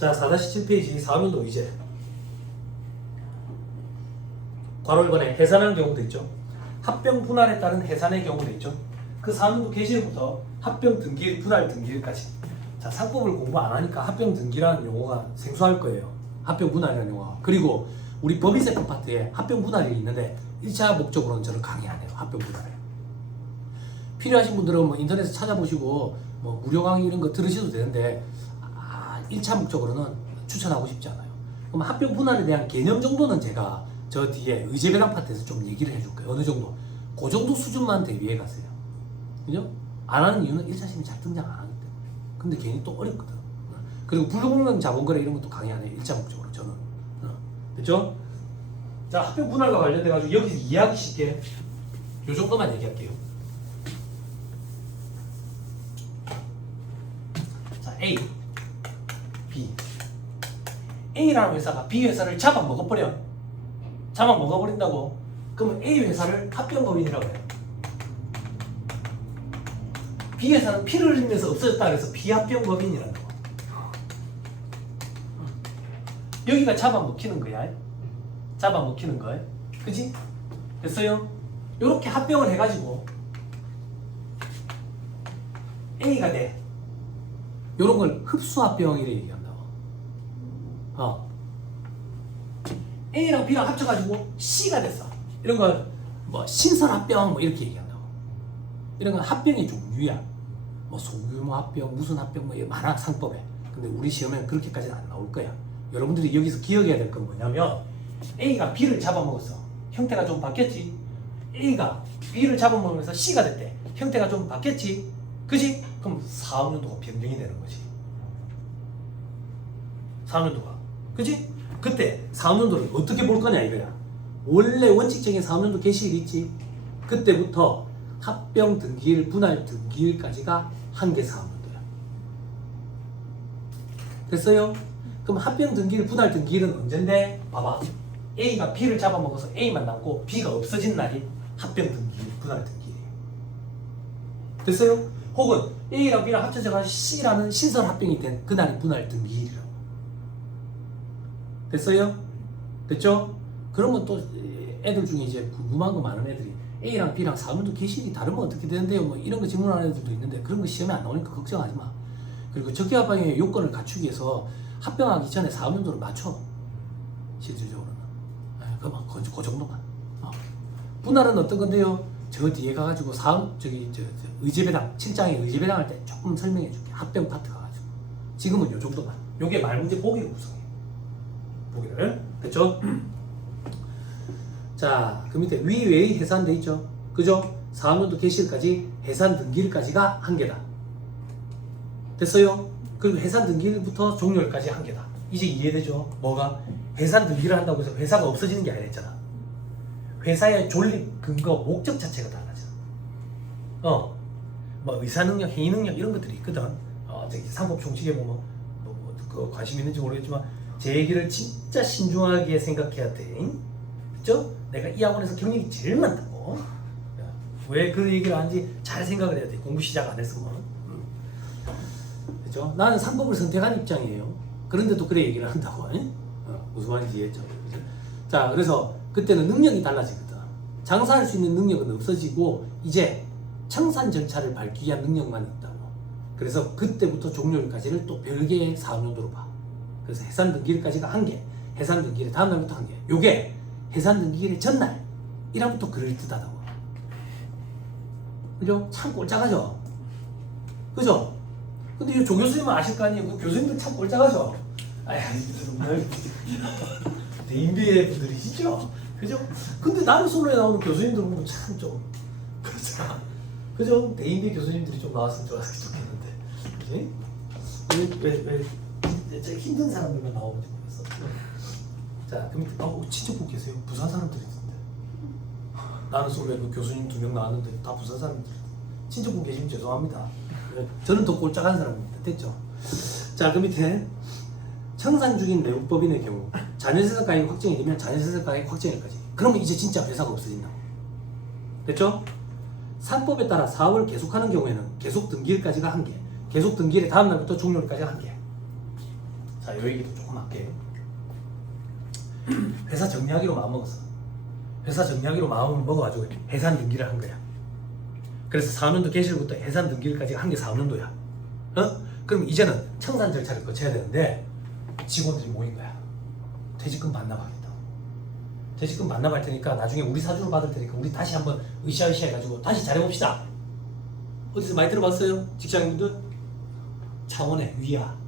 자, 4-7페이지 4학년도 의제. 괄호 1번에 해산한 경우도 있죠. 합병 분할에 따른 해산의 경우도 있죠. 그 4학년도 개시일부터 합병 등기일, 분할 등기일까지. 자, 상법을 공부 안 하니까 합병 등기라는 용어가 생소할 거예요. 합병 분할이라는 용어가. 그리고 우리 법인세법 파트에 합병 분할이 있는데 1차 목적으로는 저를 강의 안 해요. 합병 분할을. 필요하신 분들은 뭐 인터넷에 찾아보시고 뭐 무료 강의 이런 거 들으셔도 되는데 1차 목적으로는 추천하고 싶지 않아요. 그럼 합병 분할에 대한 개념 정도는 제가 저 뒤에 의제배당 파트에서 좀 얘기를 해줄 거예요. 어느 정도. 그 정도 수준만 대비해 가세요. 그죠? 안 하는 이유는 1차 시험이 잘 등장 안 하기 때문에. 근데 괜히 또 어렵거든. 그리고 불공정 자본거래 이런 것도 강의 안 해요. 1차 목적으로 저는. 됐죠? 자, 합병 분할과 관련돼가지고 여기서 이해하기 쉽게 요 정도만 얘기할게요. 자, A, B. A라는 회사가 B 회사를 잡아먹어버려. 잡아먹어버린다고. 그러면 A 회사를 합병법인이라고 해요. B 회사는 피를 흘리면서 없어졌다 그래서 비합병법인이라는 거. 여기가 잡아먹히는 거야. 잡아먹히는 거야. 그지? 됐어요? 요렇게 합병을 해가지고 A가 돼. 요런 걸 흡수합병이라 얘기한다고. A랑 B랑 합쳐가지고 C가 됐어. 이런 걸 뭐 신설합병 뭐 이렇게 얘기한다고. 이런 건 합병의 종류야. 뭐 소규모 합병, 무슨 합병 뭐 많아 상법에. 근데 우리 시험에는 그렇게까지는 안 나올 거야. 여러분들이 여기서 기억해야 될 건 뭐냐면 A가 B를 잡아먹었어. 형태가 좀 바뀌었지. A가 B를 잡아먹으면서 C가 됐대. 형태가 좀 바뀌었지. 그지? 그럼 4학년도가 변경이 되는 거지. 4학년도가. 그지? 그때 4학년도를 어떻게 볼 거냐 이거야. 원래 원칙적인 4학년도 개시일 있지. 그때부터 합병 등기일, 분할 등기일까지가 한 개 4학년도야. 됐어요? 그럼 합병 등기일, 분할 등기일은 언젠데? 봐봐. A가 B를 잡아먹어서 A만 남고 B가 없어진 날이 합병 등기일, 분할 등기일이에요. 됐어요? 혹은 A랑 B랑 합쳐져서 C라는 신설 합병이 된 그날이 분할 등기일이라고. 됐어요? 됐죠? 그러면 또 애들 중에 이제 궁금한 거 많은 애들이 A랑 B랑 4학년도 개시일이 다르면 어떻게 되는데요? 뭐 이런 거 질문하는 애들도 있는데 그런 거 시험에 안 나오니까 걱정하지 마. 그리고 적기합병의 요건을 갖추기 위해서 합병하기 전에 4학년도를 맞춰. 실질적으로는. 그만 그 정도만. 분할은 어떤 건데요? 저 뒤에 가가지고 의제배당 7장에 의제배당 할 때 조금 설명해 줄게. 합병 파트 가가지고. 지금은 요 정도만. 요게 말문제 보기를 구성해. 보기를. 됐죠? 자, 그 밑에 위외의 해산돼 있죠? 그죠? 4학년도 개시일까지 해산 등기일까지가 한 개다. 됐어요? 그리고 해산 등기일부터 종료일까지 한 개다. 이제 이해되죠? 뭐가? 해산 등기를 한다고 해서 회사가 없어지는 게 아니라 했잖아. 회사의 존립, 근거, 목적 자체가 달라져. 뭐 의사능력, 회의능력 이런 것들이 있거든. 저기 상법 총칙에 보면 그 관심 있는지 모르겠지만 제 얘기를 진짜 신중하게 생각해야 돼. 그죠? 내가 이 학원에서 경력이 제일 많다고. 왜 그 얘기를 하는지 잘 생각을 해야 돼. 공부 시작 안 했으면. 그죠? 나는 상법을 선택한 입장이에요. 그런데도 그래 얘기를 한다고. 무슨 말인지 이해했죠? 그죠? 자, 그래서 그때는 능력이 달라지거든. 장사할 수 있는 능력은 없어지고 이제 청산 절차를 밟기 위한 능력만 있다고. 그래서 그때부터 종료일까지를 또 별개의 4학년도로 봐. 그래서 해산 등기일까지가 한 개, 해산 등기일 다음 날부터 한 개. 요게 해산 등기일의 전날 이라면 또 그럴듯하다고. 그죠? 참 꼴짝하죠? 그죠? 근데 이 조 교수님은 아실 거 아니에요? 그 교수님들 참 꼴짝하죠? 정말 대인배 분들이시죠? 그죠? 근데 남의 손에 나오는 교수님들 보면 참 좀 그렇잖아. 그죠? 대인배 교수님들이 좀 나왔으면 좋겠는데. 그지? 왜 힘든 사람들만 나오는지 모르겠어. 자, 그럼 친척분 계세요? 부산 사람들이 있는데. 나는 수업에 그 교수님 2명 나왔는데 다 부산 사람들. 친척분 계시면 죄송합니다. 저는 더 꼴짝한 사람입니다. 됐죠? 자, 그 밑에 청산 중인 내국법인의 경우 자녀세습 가액이 확정이 되면 자녀세습 가액 확정일까지. 그러면 이제 진짜 회사가 없어진다고. 됐죠? 상법에 따라 사업을 계속하는 경우에는 계속 등기일까지가 한 개, 계속 등기일의 다음 날부터 종료일까지가 한 개. 자, 요 얘기도 조금 할게요. 회사 정리하기로 마음먹었어. 회사 정리하기로 마음을 먹어가지고 해산 등기를 한 거야. 그래서 4년도 개시일부터 해산 등기일까지 한 게 4년도야. 그럼 이제는 청산 절차를 거쳐야 되는데 직원들이 모인 거야. 퇴직금 반납하겠다고. 퇴직금 반납할 테니까 나중에 우리 사주를 받을 테니까 우리 다시 한번 으쌰으쌰 해가지고 다시 잘해봅시다. 어디서 많이 들어봤어요? 직장인분들? 창원에 위야.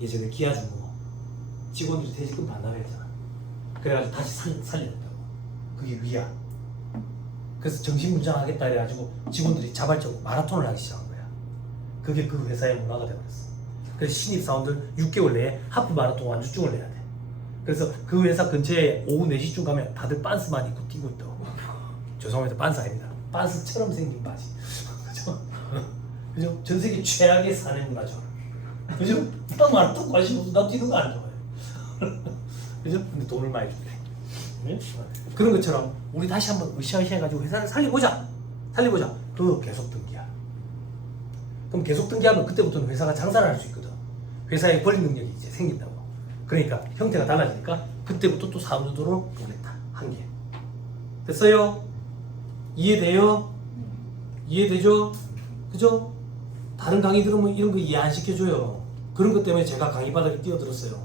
예전에 기아 중공업 직원들이 퇴직금 반납했잖아. 그래가지고 다시 살려냈다고. 그게 위야. 그래서 정신문장하겠다 해가지고 직원들이 자발적으로 마라톤을 하기 시작한 거야. 그게 그 회사의 문화가 되어버렸어. 그래서 신입사원들 6개월 내에 하프 마라톤 완주증을 내야 돼. 그래서 그 회사 근처에 오후 4시쯤 가면 다들 빤스만 입고 뛰고 있다고. 죄송합니다. 빤스 아닙니다. 빤스처럼 생긴 바지. 그죠? 그죠? 전 세계 최악의 사내 문화죠. 그죠? 딱 마라톤 관심 없어. 나 뛰는 거 안 좋아해. 그죠? 근데 돈을 많이 준대. 네? 그런 것처럼 우리 다시 한번 으쌰으쌰 해가지고 회사를 살리보자. 그거 계속 등기야. 그럼 계속 등기하면 그때부터는 회사가 장사를 할 수 있거든. 회사의 권리 능력이 이제 생긴다고. 그러니까 형태가 달라지니까 그때부터 또 사무조로 보냈다. 한 개. 됐어요? 이해돼요? 이해되죠? 그죠? 다른 강의 들으면 이런 거 이해 안 시켜줘요. 그런 것 때문에 제가 강의 바닥에 뛰어들었어요.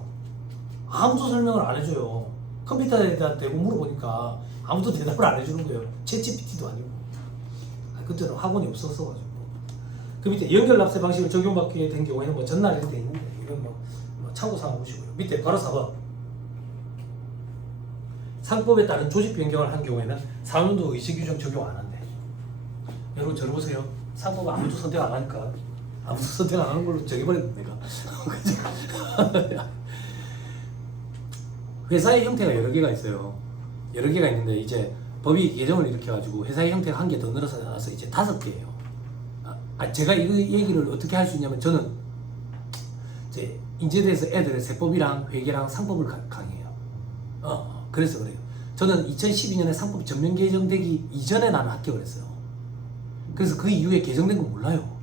아무도 설명을 안 해줘요. 컴퓨터에다 대고 물어보니까 아무도 대답을 안 해주는 거예요. 챗GPT도 아니고. 그때는 학원이 없었어가지고. 그 밑에 연결 납세 방식을 적용받게 된 경우에는 뭐 전날 이렇게 돼 있는데 이건 뭐 참고사항 보시고요. 밑에 괄호 4번. 상법에 따른 조직 변경을 한 경우에는 4년도 의식규정 적용 안 한대. 여러분 저를 보세요. 상법 아무도 선택 안 하니까 아무도 선택 안 하는 걸로 정해버렸네 내가. 회사의 형태가 여러 개가 있어요. 여러 개가 있는데 이제 법이 개정을 일으켜가지고 회사의 형태가 한 개 더 늘어서 나서 이제 5개예요. 제가 이 얘기를 어떻게 할 수 있냐면 저는 이제 인제대에서 애들 세법이랑 회계랑 상법을 강의해요. 그래서 그래요. 저는 2012년에 상법이 전면 개정되기 이전에 나는 합격을 했어요. 그래서 그 이후에 개정된 건 몰라요.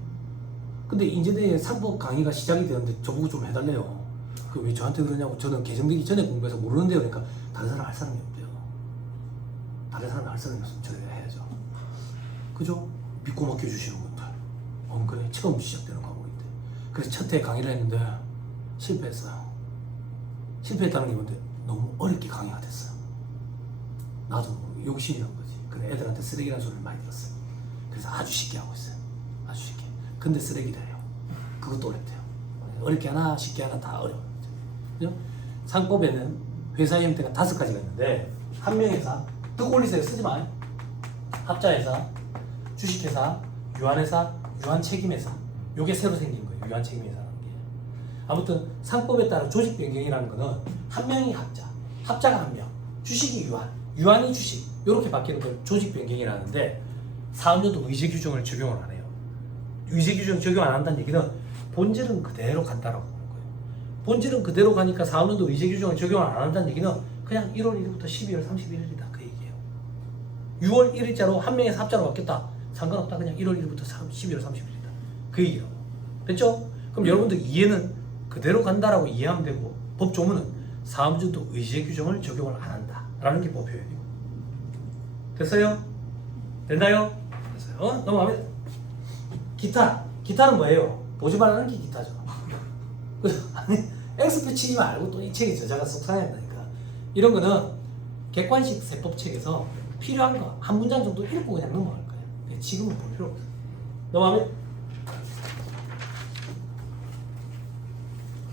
근데 인제대에 상법 강의가 시작이 되었는데 저보고 좀 해달래요. 그 왜 저한테 그러냐고. 저는 개정되기 전에 공부해서 모르는데요. 그러니까 다른 사람 할 사람이 없대요. 다른 사람이 할 사람이 없으면 저희가 해야죠. 그죠? 믿고 맡겨주시는 분들. 그래 처음 시작되는 과목인데. 그래서 첫 해 강의를 했는데 실패했어요. 실패했다는 게 뭔데? 너무 어렵게 강의가 됐어요. 나도 욕심이란 거지. 그래 애들한테 쓰레기라는 소리를 많이 들었어요. 그래서 아주 쉽게 하고 있어요. 아주 쉽게. 근데 쓰레기래요. 그것도 어렵대요. 어렵게 하나 쉽게 하나 다 어려워요. 그죠? 상법에는 회사의 형태가 5가지가 있는데 한명회사, 득 올리세요. 쓰지 마요. 합자회사, 주식회사, 유한회사, 유한책임회사. 요게 새로 생긴 거예요. 유한책임회사라는 게. 아무튼 상법에 따른 조직 변경이라는 거는 한 명이 합자, 합자가 한 명, 주식이 유한, 유한이 주식 이렇게 바뀌는 걸 조직 변경이라는데 4년도 의제 규정을 적용을 안 해요. 의제 규정 적용 안 한다는 얘기는 본질은 그대로 간다라고 보는 거예요. 본질은 그대로 가니까 4년도 의제 규정을 적용을 안 한다는 얘기는 그냥 1월 1일부터 12월 31일이다 그 얘기예요. 6월 1일자로 한 명에서 합자로 바뀌었다. 상관없다. 그냥 1월 1일부터 12월 30일이다. 그 얘기라고. 됐죠? 그럼 여러분들 이해는 그대로 간다라고 이해하면 되고 법 조문은 사무주도 의제 규정을 적용을 안 한다 라는 게 법 표현이고. 됐어요? 됐나요? 됐어요. 넘어갑니다. 기타는 뭐예요? 보지 말라는 게 기타죠. 아니 엑스표 치지 말고 또 이 책에 저자가 속상해한다니까. 이런 거는 객관식 세법책에서 필요한 거 한 문장 정도 읽고 그냥 넘어갈 거예요. 지금은 볼 필요 없어요. 넘어가면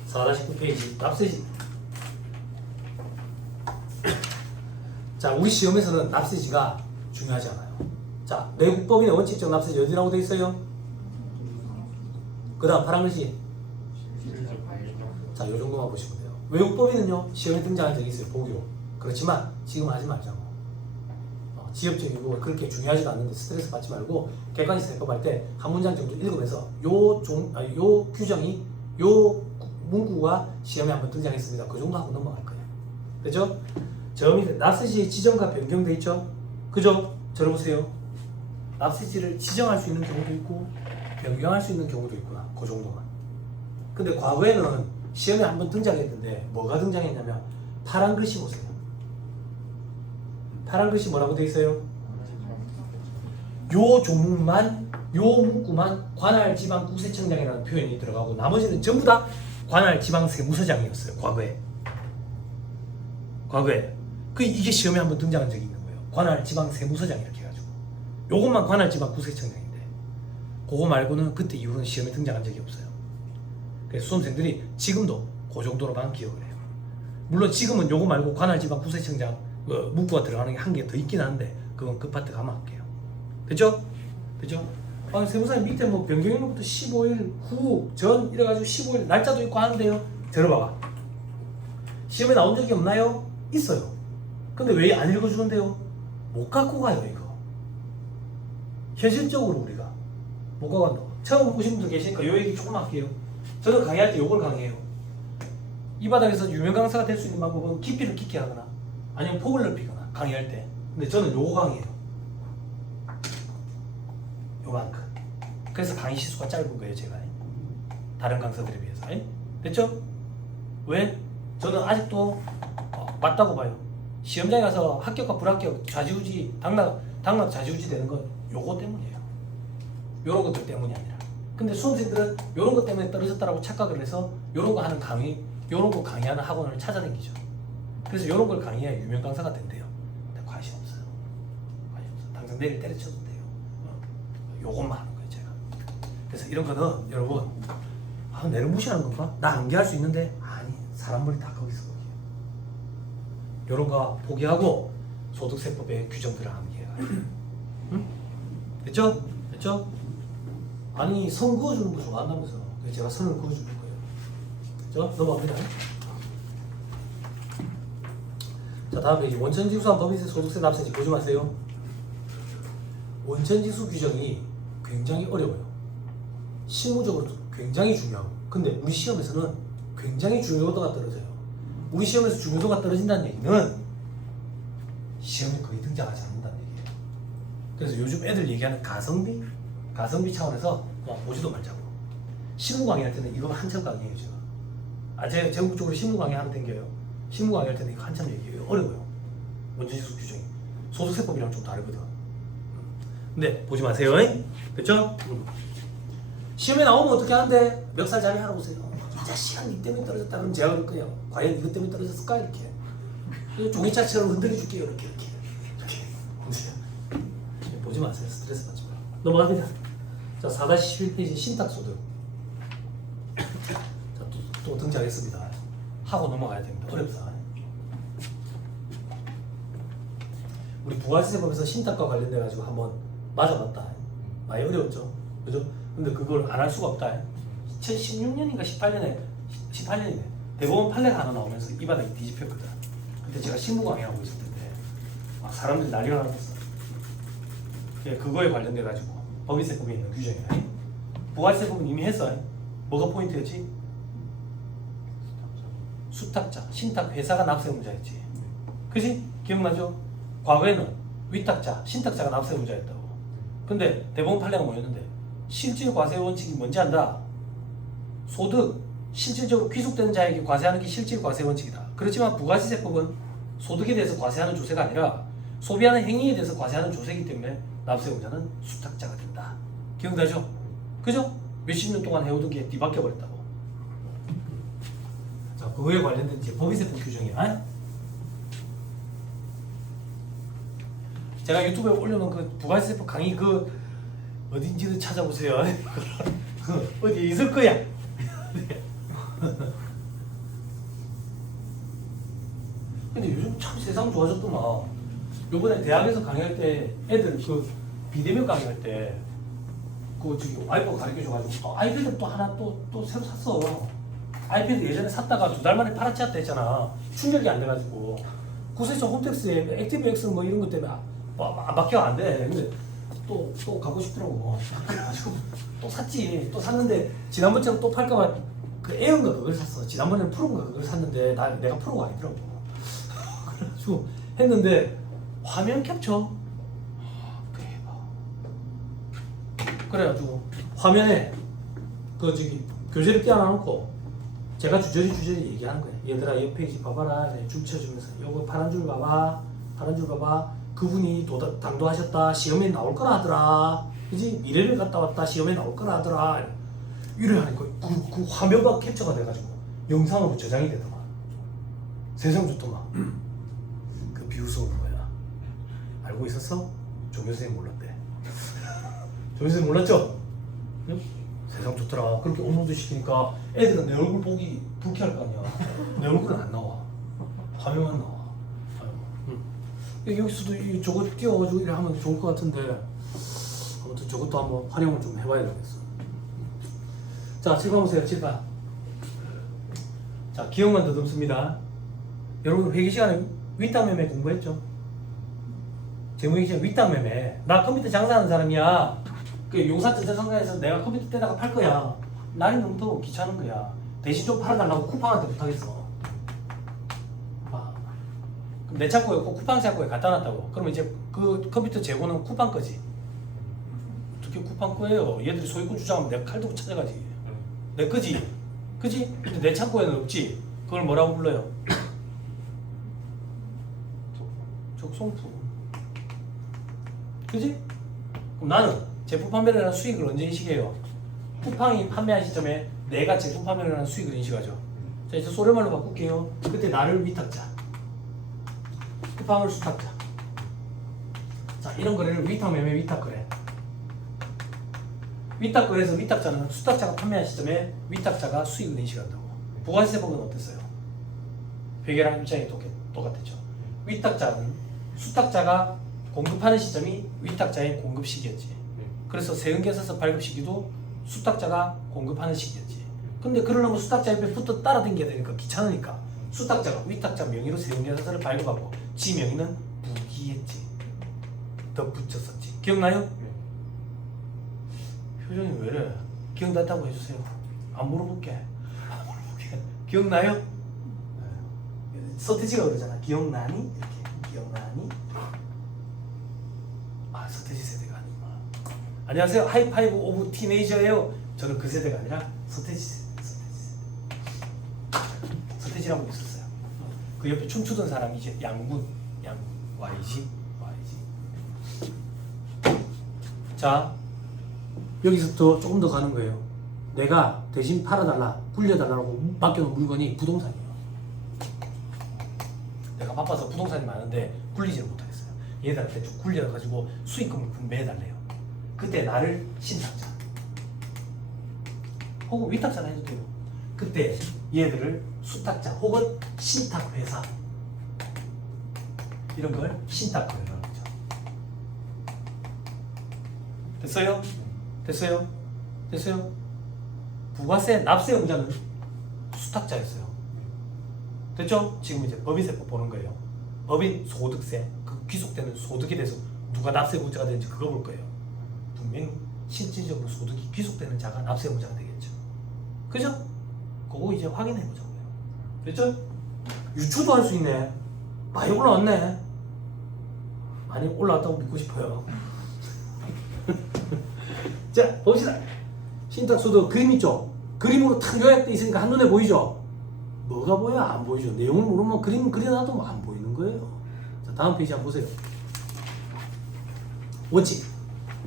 4-9페이지 납세지. 자, 우리 시험에서는 납세지가 중요하지 않아요. 자, 내국법인의 원칙적 납세지 어디라고 돼 있어요? 그 다음 파란 글씨. 자, 요 정도만 보시면 돼요. 외국법인은요 시험에 등장한 적이 있어요. 보기로. 그렇지만 지금 하지 말자고. 지엽적이고 그렇게 중요하지도 않는데 스트레스 받지 말고 객관식 세법할 때 한 문장 정도 읽으면서 요 규정이 요 문구가 시험에 한번 등장했습니다. 그 정도 하고 넘어갈 거예요. 그죠? 저 밑에 납세지의 지정과 변경돼 있죠? 그죠? 저를 보세요. 납세지를 지정할 수 있는 경우도 있고 변경할 수 있는 경우도 있구나. 그 정도만. 근데 과거에는 시험에 한번 등장했는데 뭐가 등장했냐면 파란 글씨 보세요. 파란 글씨 뭐라고 돼 있어요? 요 조문만 요 문구만 관할지방구세청장이라는 표현이 들어가고 나머지는 전부 다 관할지방세무서장이었어요. 과거에 이게 시험에 한번 등장한 적이 있는 거예요. 관할지방세무서장 이렇게 해가지고 요것만 관할지방구세청장인데 그거 말고는 그때 이후로는 시험에 등장한 적이 없어요. 그래서 수험생들이 지금도 그 정도로만 기억을 해요. 물론 지금은 요거 말고 관할지방구세청장 문구가 들어가는 게 한 개 더 있긴 한데 그건 그 파트 가면 할게요. 됐죠? 세무사님 밑에 뭐 변경일로부터 15일 후 전 이래가지고 15일 날짜도 있고 하는데요. 들어봐봐. 시험에 나온 적이 없나요? 있어요. 근데 왜 안 읽어주는데요? 못 갖고 가요 이거. 현실적으로 우리가 못 갖고 간다고. 처음 오신 분들 계시니까 요 얘기 조금 할게요. 저는 강의할 때 요걸 강의해요. 이 바닥에서 유명 강사가 될 수 있는 방법은 깊이를 깊게 하거나 아니면 폭을 넓히거나 강의할 때. 근데 저는 요거 강의해요. 요만큼. 그래서 강의 시수가 짧은 거예요 제가. 다른 강사들에 비해서. 됐죠? 왜? 저는 아직도 맞다고 봐요. 시험장에 가서 합격과 불합격 좌지우지 당락 좌지우지 되는 건 요거 때문이에요. 요런 것들 때문이 아니라. 근데 수험생들은 요런 것 때문에 떨어졌다라고 착각을 해서 요런 거 하는 강의, 요런 거 강의하는 학원을 찾아다니죠. 그래서 요런 걸 강의해야 유명 강사가 된대요. 근데 관심 없어요. 당장 내일 때려쳐도 돼요. 요것만 하는 거예요 제가. 그래서 이런 거는 여러분 내를 무시하는 건가? 나 암기할 수 있는데 아니 사람 머리 다 거기 있어. 요런 거 포기하고 소득세법의 규정들을 암기해요. 응? 됐죠? 아니 선 그어주는 거 좋아한다면서. 그래서 제가 선을 그어주는 거예요. 됐죠? 넘어갑니다. 자 다음 페이지. 원천징수한 법인세 소득세 납세지 보지 마세요. 원천징수 규정이 굉장히 어려워요. 실무적으로 굉장히 중요하고 근데 우리 시험에서는 굉장히 중요도가 떨어져요. 우리 시험에서 중요도가 떨어진다는 얘기는 시험에 거의 등장하지 않는다는 얘기예요. 그래서 요즘 애들 얘기하는 가성비 차원에서 보지도 말자고. 실무 강의할 때는 이거 한참 강의해요 제가. 제가 전국적으로 실무 강의 하나 땡겨요. 실무 강의할 때는 이거 한참 얘기해요. 어려워요. 원천징수 규정이 소득세법이랑 좀 다르거든. 근데 보지 마세요. 됐죠? 시험에 나오면 어떻게 하는데 멱살 자리 하러 오세요. 이 자식아 니 때문에 떨어졌다 그러면 제가 그럴 거예요. 과연 이것 때문에 떨어졌을까? 이렇게 종이차처럼 흔들어 줄게요. 이렇게 보지 마세요. 스트레스 받지 마요. 넘어갑니다. 자 4-11페이지 신탁소득. 자, 또 등장했습니다. 하고 넘어가야 됩니다. 어렵다. 우리 부가세법에서 신탁과 관련돼 가지고 한번 맞아봤다. 많이 어려웠죠. 그죠? 근데 그걸 안 할 수가 없다. 2016년인가 18년이네. 대법원 판례가 하나 나오면서 이 바닥이 뒤집혔거든. 그때 제가 신무 강의하고 있을 텐데 막 사람들이 난리가 났었어. 그거에 관련돼 가지고 법인세법에 있는 규정이야. 부가세법은 이미 했어. 뭐가 포인트였지? 수탁자, 신탁 회사가 납세의무자였지. 그지? 기억나죠? 과거에는 위탁자, 신탁자가 납세의무자였다고. 근데 대법원 판례가 뭐였는데 실질 과세 원칙이 뭔지 안다? 소득, 실질적으로 귀속되는 자에게 과세하는 게 실질 과세 원칙이다. 그렇지만 부가세법은 소득에 대해서 과세하는 조세가 아니라 소비하는 행위에 대해서 과세하는 조세이기 때문에 납세의무자는 수탁자가 된다. 기억나죠? 그죠? 몇십 년 동안 해오던 게 뒤바뀌어 버렸다고. 자, 그거에 관련된 이제 법인세법 규정이야. 제가 유튜브에 올려놓은 그 부가세법 강의 그 어딘지를 찾아보세요. 어디 있을 거야. 근데 요즘 참 세상 좋아졌더만. 요번에 대학에서 강의할 때 애들 그 비대면 강의할 때 그 저기 와이프가 가르쳐줘가지고 아이패드 또 하나 또 새로 샀어. 아이패드 예전에 샀다가 2달 만에 팔아치웠다 했잖아. 충격이 안 돼가지고. 구세청 홈택스에 액티브엑스 뭐 이런 것 때문에 막혀가 안 돼. 근데 또 갖고 싶더라고. 그래가지고 또 샀지. 또 샀는데 지난번처럼 또 팔까봐 그 에어인가 그걸 샀어. 지난번에는 프로인가 그걸 샀는데 내가 프로가 아니더라고. 그래가지고 했는데 화면 캡처 대박. 그래가지고 화면에 그 저기 교재를 띄워놔놓고 제가 주저리 얘기하는 거예요. 얘들아 옆 페이지 봐봐라. 줄 쳐주면서 요거 파란 줄 봐봐. 파란 줄 봐봐. 그분이 당도하셨다. 시험에 나올 거라 하더라. 그지? 미래를 갔다 왔다. 시험에 나올 거라 하더라. 이래 하니까 그 화면가 캡처가 돼가지고 영상으로 저장이 되더만. 세상 좋더만. 그 비웃어 오는 거야. 알고 있었어? 종효선생님 몰랐대. 종효선생님 몰랐죠? 응? 세상 좋더라. 그렇게 업로드 시키니까 애들은 내 얼굴 보기 불쾌할 거 아니야. 내 얼굴은 안 나와. 화면만 나와. 여기서도 저거 띄워가지고 이렇게 하면 좋을 것 같은데 아무튼 저것도 한번 활용을 좀 해봐야 되겠어. 자, 칠판 보세요. 칠판. 자, 기억만 더듬습니다. 여러분 회계 시간에 위탁 매매 공부했죠? 제목이 시간 위탁 매매. 나 컴퓨터 장사하는 사람이야. 그 용산전자상가에서 내가 컴퓨터 떼다가 팔 거야. 날이 너무 더워 귀찮은 거야. 대신 좀 팔아달라고 쿠팡한테 부탁했어. 그럼 내 창고에 쿠팡 창고에 갖다 놨다고. 그러면 이제 그 컴퓨터 재고는 쿠팡 거지. 어떻게 쿠팡 거예요? 얘들이 소유권 주장하면 내가 칼 들고 찾아가지. 내 거지. 그지? 근데 내 창고에는 없지. 그걸 뭐라고 불러요? 적송품. 그지? 그럼 나는 제품 판매를 하는 수익을 언제 인식해요? 쿠팡이 판매한 시점에 내가 제품 판매를 하는 수익을 인식하죠. 자, 이제 소래말로 바꿀게요. 그때 나를 위탁자, 쿠팡을 수탁자. 자, 이런 거래를 위탁 매매, 위탁 거래. 위탁 거래에서 위탁자는 수탁자가 판매한 시점에 위탁자가 수익을 인식한다고. 부가세법은 어땠어요? 회계랑 입장이 똑같았죠. 위탁자는 수탁자가 공급하는 시점이 위탁자의 공급 시기였지. 그래서 세금계산서 발급 시기도 수탁자가 공급하는 시기였지. 근데 그러려면 수탁자 옆에 붙어 따라다녀야 되니까 귀찮으니까 수탁자가 위탁자 명의로 세금계산서를 발급하고 지 명의는 부기했지. 덧붙였었지. 기억나요? 표정이 왜래? 기억났다고 해주세요. 안 물어볼게. 기억나요? 서태지가 그러잖아. 기억나니? 이렇게. 기억나니? 아, 서태지 세대가 아니구나. 안녕하세요. 하이파이브 오브 티네이저예요. 저는 그 세대가 아니라 서태지 세대. 서태지라고 있었어요. 그 옆에 춤추던 사람이 이제 양군 YG. 자, 여기서부터 조금 더 가는 거예요. 내가 대신 팔아달라, 굴려달라고 맡겨놓은 물건이 부동산이에요. 내가 바빠서 부동산이 많은데 굴리지를 못하겠어요. 얘들한테 좀 굴려가지고 수익금을 분배해달래요. 그때 나를 신탁자 혹은 위탁자나 해도 돼요. 그때 얘들을 수탁자 혹은 신탁회사, 이런 걸 신탁거래라고 하죠. 됐어요? 됐어요? 부가세 납세용자는 수탁자였어요. 됐죠? 지금 이제 법인세법 보는 거예요. 법인 소득세, 그 귀속되는 소득에 대해서 누가 납세용자가 되는지 그거 볼 거예요. 분명히 실질적으로 소득이 귀속되는 자가 납세용자가 되겠죠. 그죠? 그거 이제 확인해 보자고요. 됐죠? 유추도 할 수 있네. 많이 올라왔네. 많이 올라왔다고 믿고 싶어요. 자, 봅시다. 신탁소득 그림 있죠? 그림으로 탁 요약돼 있으니까 한눈에 보이죠? 뭐가 보여? 안 보이죠? 내용을 모르면 그림 그려놔도 안 보이는 거예요. 자, 다음 페이지 한번 보세요. 원칙.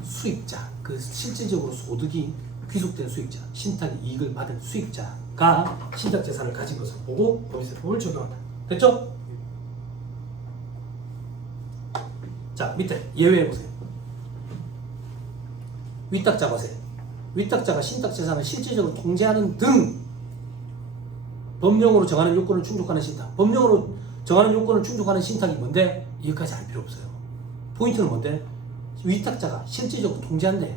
수익자, 그 실질적으로 소득이 귀속된 수익자, 신탁 이익을 받은 수익자가 신탁재산을 가진 것을 보고 법인세법을 적용한다. 됐죠? 자, 밑에 예외해 보세요. 위탁자 과세. 위탁자가 신탁재산을 실질적으로 통제하는 등 법령으로 정하는 요건을 충족하는 신탁. 법령으로 정하는 요건을 충족하는 신탁이 뭔데? 여기까지 알 필요 없어요. 포인트는 뭔데? 위탁자가 실질적으로 통제한대.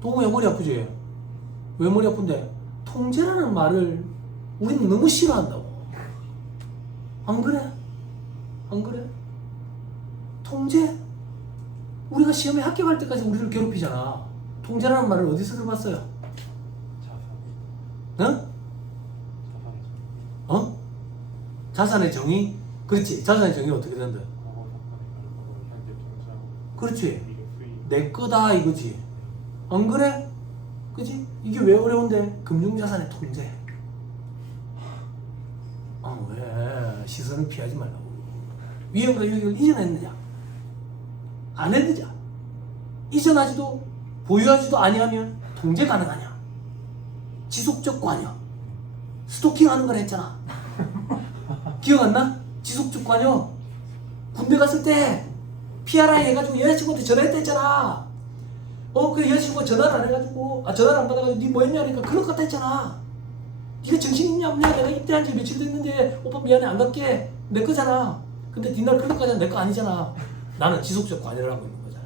동우야 머리 아프지? 왜 머리 아픈데? 통제라는 말을 우리는 너무 싫어한다고. 안 그래? 안 그래? 통제? 우리가 시험에 합격할 때까지 우리를 괴롭히잖아. 통제라는 말을 어디서 들어봤어요? 응? 자산의 정의? 그렇지. 자산의 정의 어떻게 된다? 그렇지. 내 거다 이거지. 안 그래? 그지? 이게 왜 어려운데? 금융자산의 통제. 왜 시선을 피하지 말라고. 위험과 유익을 이전했느냐? 안 했느냐? 이전하지도 보유하지도 아니하면 통제 가능하냐? 지속적 관여. 스토킹하는 걸 했잖아. 기억 안 나? 지속적 관여. 군대 갔을 때 PRI 해가지고 여자친구한테 전화했다 했잖아. 그 여자친구가 전화를 안 해가지고 전화를 안 받아가지고 니 뭐 했냐 하니까 그럴 것 같다 했잖아. 니가 정신 있냐 없냐? 내가 입대한 지 며칠 됐는데 오빠 미안해 안 갈게. 내 거잖아. 근데 뒷날 클럽까지는 내 거 아니잖아. 나는 지속적 관여를 하고 있는 거잖아.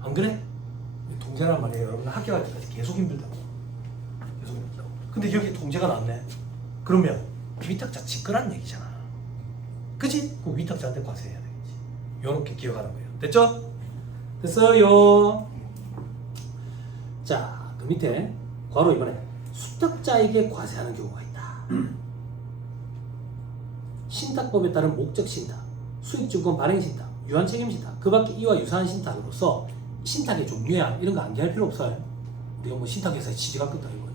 안 그래? 통제란 말이에요. 여러분 학교 갈 때까지 계속 힘들다고. 계속 힘들다고. 근데 여기 통제가 나왔네. 그러면 위탁자 직거란 얘기잖아. 그치? 그럼 위탁자한테 과세해야 되겠지. 요렇게 기억하는 거예요. 됐죠? 됐어요. 자, 그 밑에 괄호 이번에 수탁자에게 과세하는 경우가 있다. 신탁법에 따른 목적 신탁, 수익증권 발행 신탁, 유한 책임 신탁, 그 밖에 이와 유사한 신탁으로서 신탁의 종류야 이런 거 암기할 필요 없어요. 우리가 뭐 신탁에서 지지가 끄다 이거.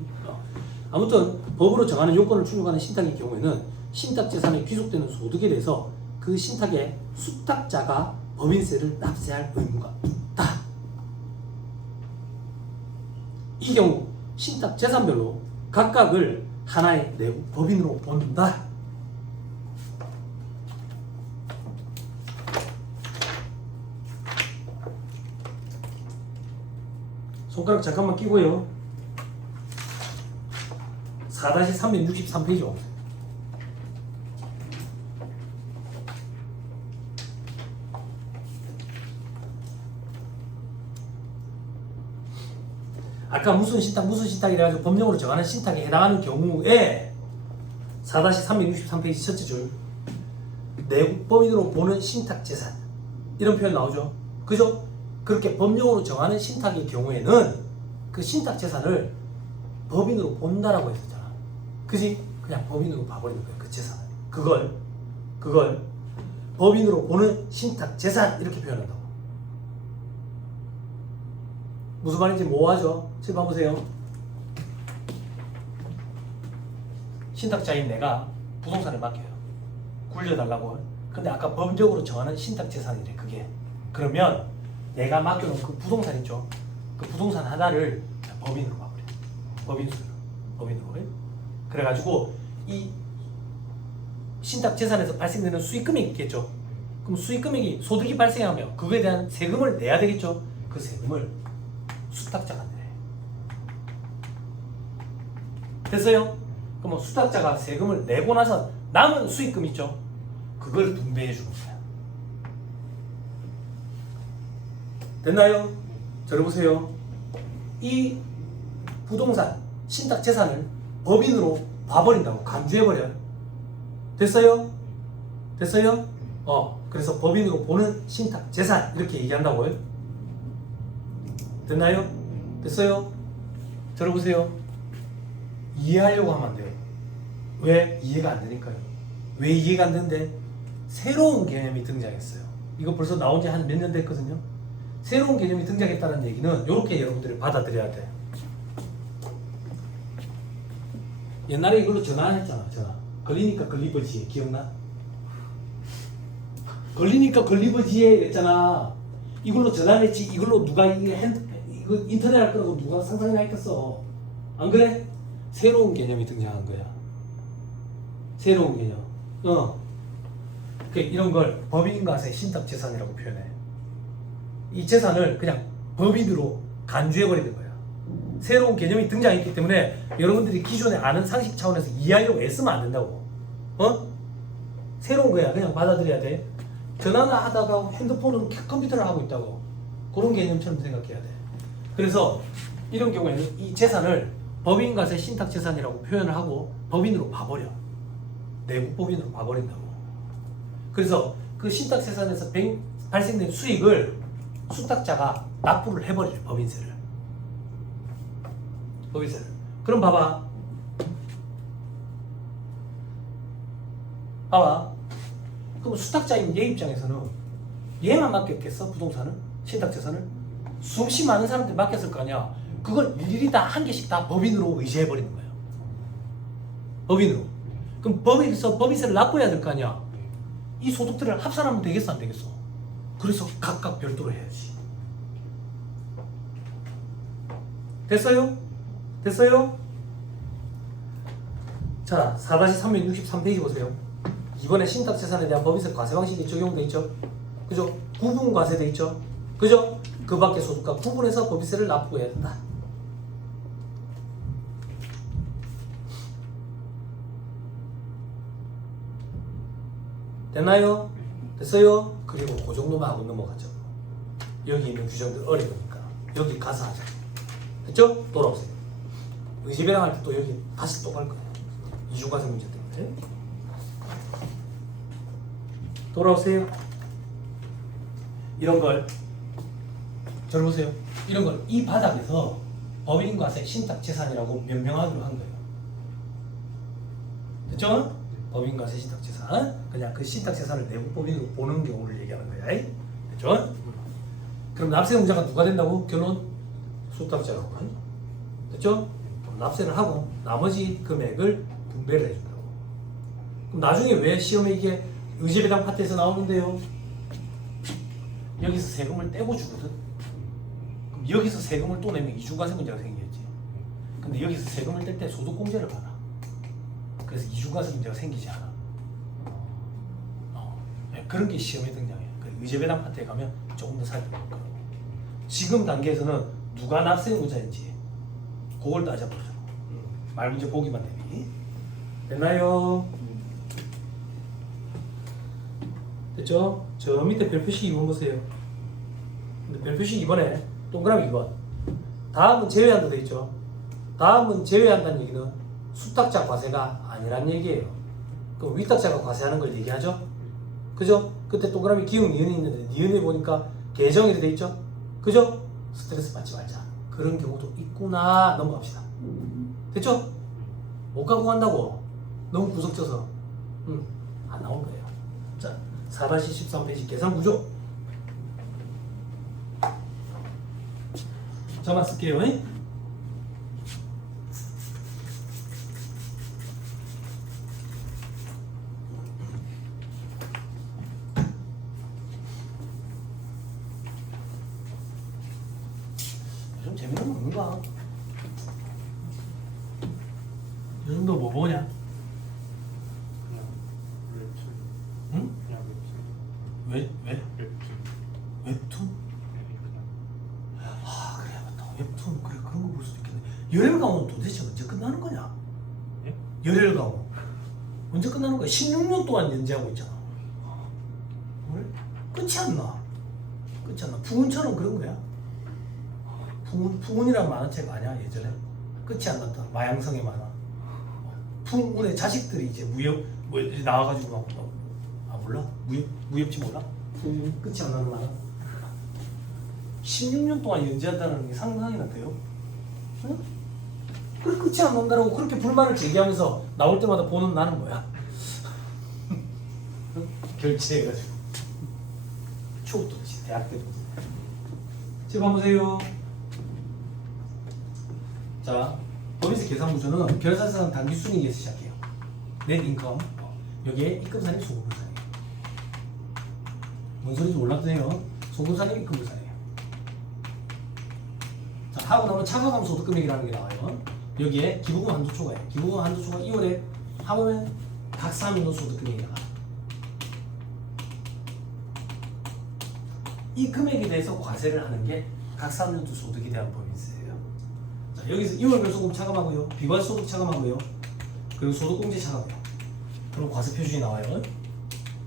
아무튼 법으로 정하는 요건을 충족하는 신탁의 경우에는 신탁 재산에 귀속되는 소득에 대해서 그 신탁의 수탁자가 법인세를 납세할 의무가 있다. 이 경우 신탁 재산별로 각각을 하나의 내부 법인으로 본다. 손가락 잠깐만 끼고요. 4-363페이지 옵니다. 아까 무슨 신탁 이래가지고 법령으로 정하는 신탁에 해당하는 경우에 4-363페이지 첫째 줄 내부 법인으로 보는 신탁 재산 이런 표현 나오죠. 그죠? 그렇게 법령으로 정하는 신탁의 경우에는 그 신탁 재산을 법인으로 본다라고 했었잖아. 그지? 그냥 법인으로 봐버리는 거야. 그 재산을. 그걸 법인으로 보는 신탁 재산 이렇게 표현한다고. 무슨 말인지 모호하죠? 책 봐보세요. 신탁자인 내가 부동산을 맡겨요. 굴려달라고. 근데 아까 법적으로 정하는 신탁 재산이래 그게. 그러면 내가 맡겨놓은 그 부동산 있죠? 그 부동산 하나를 법인으로 봐버려. 법인으로. 그래가지고 이 신탁 재산에서 발생되는 수익금이 있겠죠? 그럼 수익금액이 소득이 발생하면 그거에 대한 세금을 내야 되겠죠? 그 세금을 수탁자가 내. 됐어요? 그럼 수탁자가 세금을 내고 나서 남은 수익금 있죠? 그걸 분배해 주는 거야. 됐나요? 들어보세요. 이 부동산, 신탁 재산을 법인으로 봐버린다고. 간주해버려요. 됐어요? 그래서 법인으로 보는 신탁 재산 이렇게 얘기한다고요. 됐나요? 됐어요? 들어보세요. 이해하려고 하면 안 돼요. 왜? 이해가 안 되니까요. 왜 이해가 안 되는데? 새로운 개념이 등장했어요. 이거 벌써 나온 지 한 몇 년 됐거든요. 새로운 개념이 등장했다는 얘기는 이렇게 여러분들이 받아들여야 돼. 옛날에 이걸로 전화했잖아. 전화. 걸리니까 걸리버지에 기억나? 걸리니까 걸리버지에 했잖아. 이걸로 전화했지. 이걸로 누가 이거 인터넷 할 거라고 누가 상상이나 했겠어. 안 그래? 새로운 개념이 등장한 거야. 새로운 개념. 이런 걸 법인과세 신탁 재산이라고 표현해. 이 재산을 그냥 법인으로 간주해버리는 거야. 새로운 개념이 등장했기 때문에 여러분들이 기존에 아는 상식 차원에서 이해하려고 애쓰면 안 된다고. 새로운 거야. 그냥 받아들여야 돼. 전화를 하다가 핸드폰은 컴퓨터를 하고 있다고. 그런 개념처럼 생각해야 돼. 그래서 이런 경우에는 이 재산을 법인과세 신탁 재산이라고 표현을 하고 법인으로 봐버려. 내부 법인으로 봐버린다고. 그래서 그 신탁 재산에서 발생된 수익을 수탁자가 납부를 해버려. 법인세를. 그럼 봐봐. 그럼 수탁자인 얘 입장에서는 얘만 맡겼겠어? 부동산을? 신탁 재산을? 수없이 많은 사람들이 맡겼을 거 아니야. 그걸 일일이 다 한 개씩 다 법인으로 의지해 버리는 거예요. 법인으로. 그럼 법인세를 납부해야 될 거 아니야. 이 소득들을 합산하면 되겠어 안 되겠어? 그래서 각각 별도로 해야지. 됐어요? 됐어요? 자, 4-363페이지 보세요. 이번에 신탁재산에 대한 법인세 과세 방식이 적용돼 있죠? 그죠? 구분 과세돼 있죠? 그죠? 그 밖의 소득과 구분해서 법인세를 납부해야 된다. 됐나요? 됐어요? 그리고 그 정도만 하고 넘어가죠. 여기 있는 규정들 어려우니까 여기 가서 하자. 됐죠? 돌아오세요. 의지배당 할 때 또 여기 다시 또 갈 거예요. 이주과세 문제 때문에. 돌아오세요. 이런 걸 저를 보세요. 이런 걸 이 바닥에서 법인과세 신탁재산이라고 명명하기로 한 거예요. 됐죠? 법인과세 신탁재산. 그냥 그 신탁재산을 내부법인으로 보는 경우를 얘기하는 거야. 됐죠? 그럼 납세 용자가 누가 된다고? 결론 수탁자라고. 됐죠? 그럼 납세를 하고 나머지 금액을 분배를 해준다고. 그럼 나중에 왜 시험에 이게 의지배당 파트에서 나오는데요? 여기서 세금을 떼고 주거든. 그럼 여기서 세금을 또 내면 이중과세 문제가 생기겠지. 근데 여기서 세금을 뗄 때 소득공제를 받아. 그래서 이중과세 문제가 생기지 않아. 네, 그런 게 시험에 등장해. 의제배당 파트에 가면 조금 더 살펴볼 거라고. 지금 단계에서는 누가 납세 의무자인지 그걸 따져보죠. 말 문제 보기만 대비. 됐나요? 됐죠? 저 밑에 별표식 2번 보세요. 근데 별표식 2번에 동그라미 2번. 다음은 제외한다 돼 있죠. 다음은 제외한다는 얘기는 수탁자 과세가 아니란 얘기예요. 그럼 위탁자가 과세하는 걸 얘기하죠. 그죠? 그때 동그라미 기운 니은이 있는데 니은에 보니까 계정이 돼 있죠. 그죠? 스트레스 받지 말자. 그런 경우도 있구나. 넘어갑시다. 됐죠? 못 갖고 간다고 너무 구석져서 안 나온 거예요. 자, 4-13페이지 계산 구조. 저만 쓸게요. 좀 재밌는 거 없는가? 요즘 너 뭐 보냐? 그냥 웹툰. 응? 그냥 웹툰. 왜? 웹툰. 웹툰? 네, 그냥. 아 그래 맞다. 웹툰 그래 그런 거 볼 수도 있겠네. 열혈가온 도대체 언제 끝나는 거냐? 예? 열혈가온 언제 끝나는 거야? 16년 동안 연재하고 있잖아. 그래? 끝이 안 나. 끝이 안 나. 풍운처럼 그런 거야. 풍운이란 만화책 아니야 예전에? 끝이 안 났다. 마양성의 만화. 풍운의 자식들이 이제 무협 뭐 나와가지고 막 몰라? 무협지 몰라? 풍운 끝이 안 나는 만화. 16년 동안 연재한다는 게 상상이나 돼요? 응? 그래 끝이 안 난다라고 그렇게 불만을 제기하면서 나올 때마다 보는 나는 뭐야? 결제해가지고 추억도 다시 대학 때도. 지금 한번 보세요. 자, 법인세 계산 구조는 결산상 단기순이익에서 시작해요. 넷 인컴. 여기에 입금산입 소급분산이에요. 뭔 소리인지 몰라도돼요. 소급산입 입금분산이에요. 자, 하고 나면 차가감 소득금액이라는 게 나와요. 여기에 기부금 한도 초과예요. 기부금 한도 초과 2월에 하면 각 3인도 소득금액이 나가요. 이 금액에 대해서 과세를 하는 게 각 3년도 소득에 대한 법인세예요. 자, 여기서 2월별 소금 차감하고요. 비과세 소득 차감하고요. 그리고 소득공제 차감해요. 그럼 과세 표준이 나와요.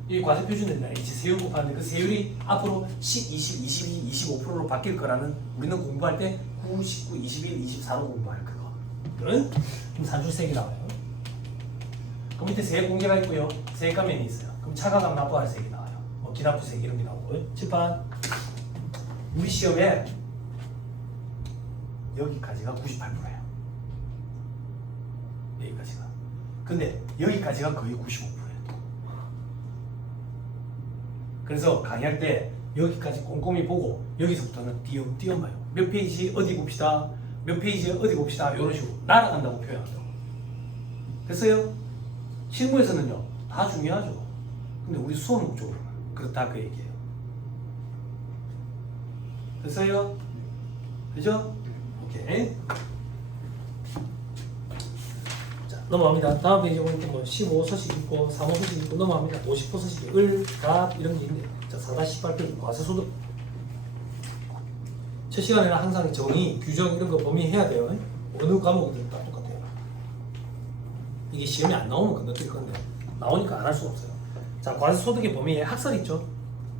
이 과세 표준은 이제 세율 곱하는데 그 세율이 앞으로 10, 20, 22, 25%로 바뀔 거라는 우리는 공부할 때 9, 19, 21, 24로 공부할 그거. 그럼 산출세액이 나와요. 그럼 밑에 세액 공개가 있고요. 세액감면이 있어요. 그럼 차가감 납부할 세액이 나와요. 뭐 기납부세액 이런 게 나오고요. 칠판 우리 시험에 여기까지가 98%예요. 여기까지가. 근데 여기까지가 거의 95%예요. 그래서 강의할 때 여기까지 꼼꼼히 보고 여기서부터는 띄엄띄엄 봐요. 몇 페이지 어디 봅시다. 몇 페이지에 어디 봅시다 이런 식으로 날아간다고 표현한다고. 됐어요? 실무에서는요 다 중요하죠. 근데 우리 수업 목적으로는 그렇다 그 얘기예요. 됐어요? 그죠? 오케이. 자 넘어갑니다. 다음 페이지 보니까 뭐 15 서식 있고 35 서식 있고 넘어갑니다. 50% 서식이 을, 값 이런 게 있는데 자 4-18페이지 과세소득. 첫 시간에는 항상 정의, 규정 이런 거 범위해야 돼요. 어느 과목이든 다 똑같아요. 이게 시험에 안 나오면 건너뛸 건데 나오니까 안 할 수가 없어요. 자, 과세소득의 범위에 학설 있죠.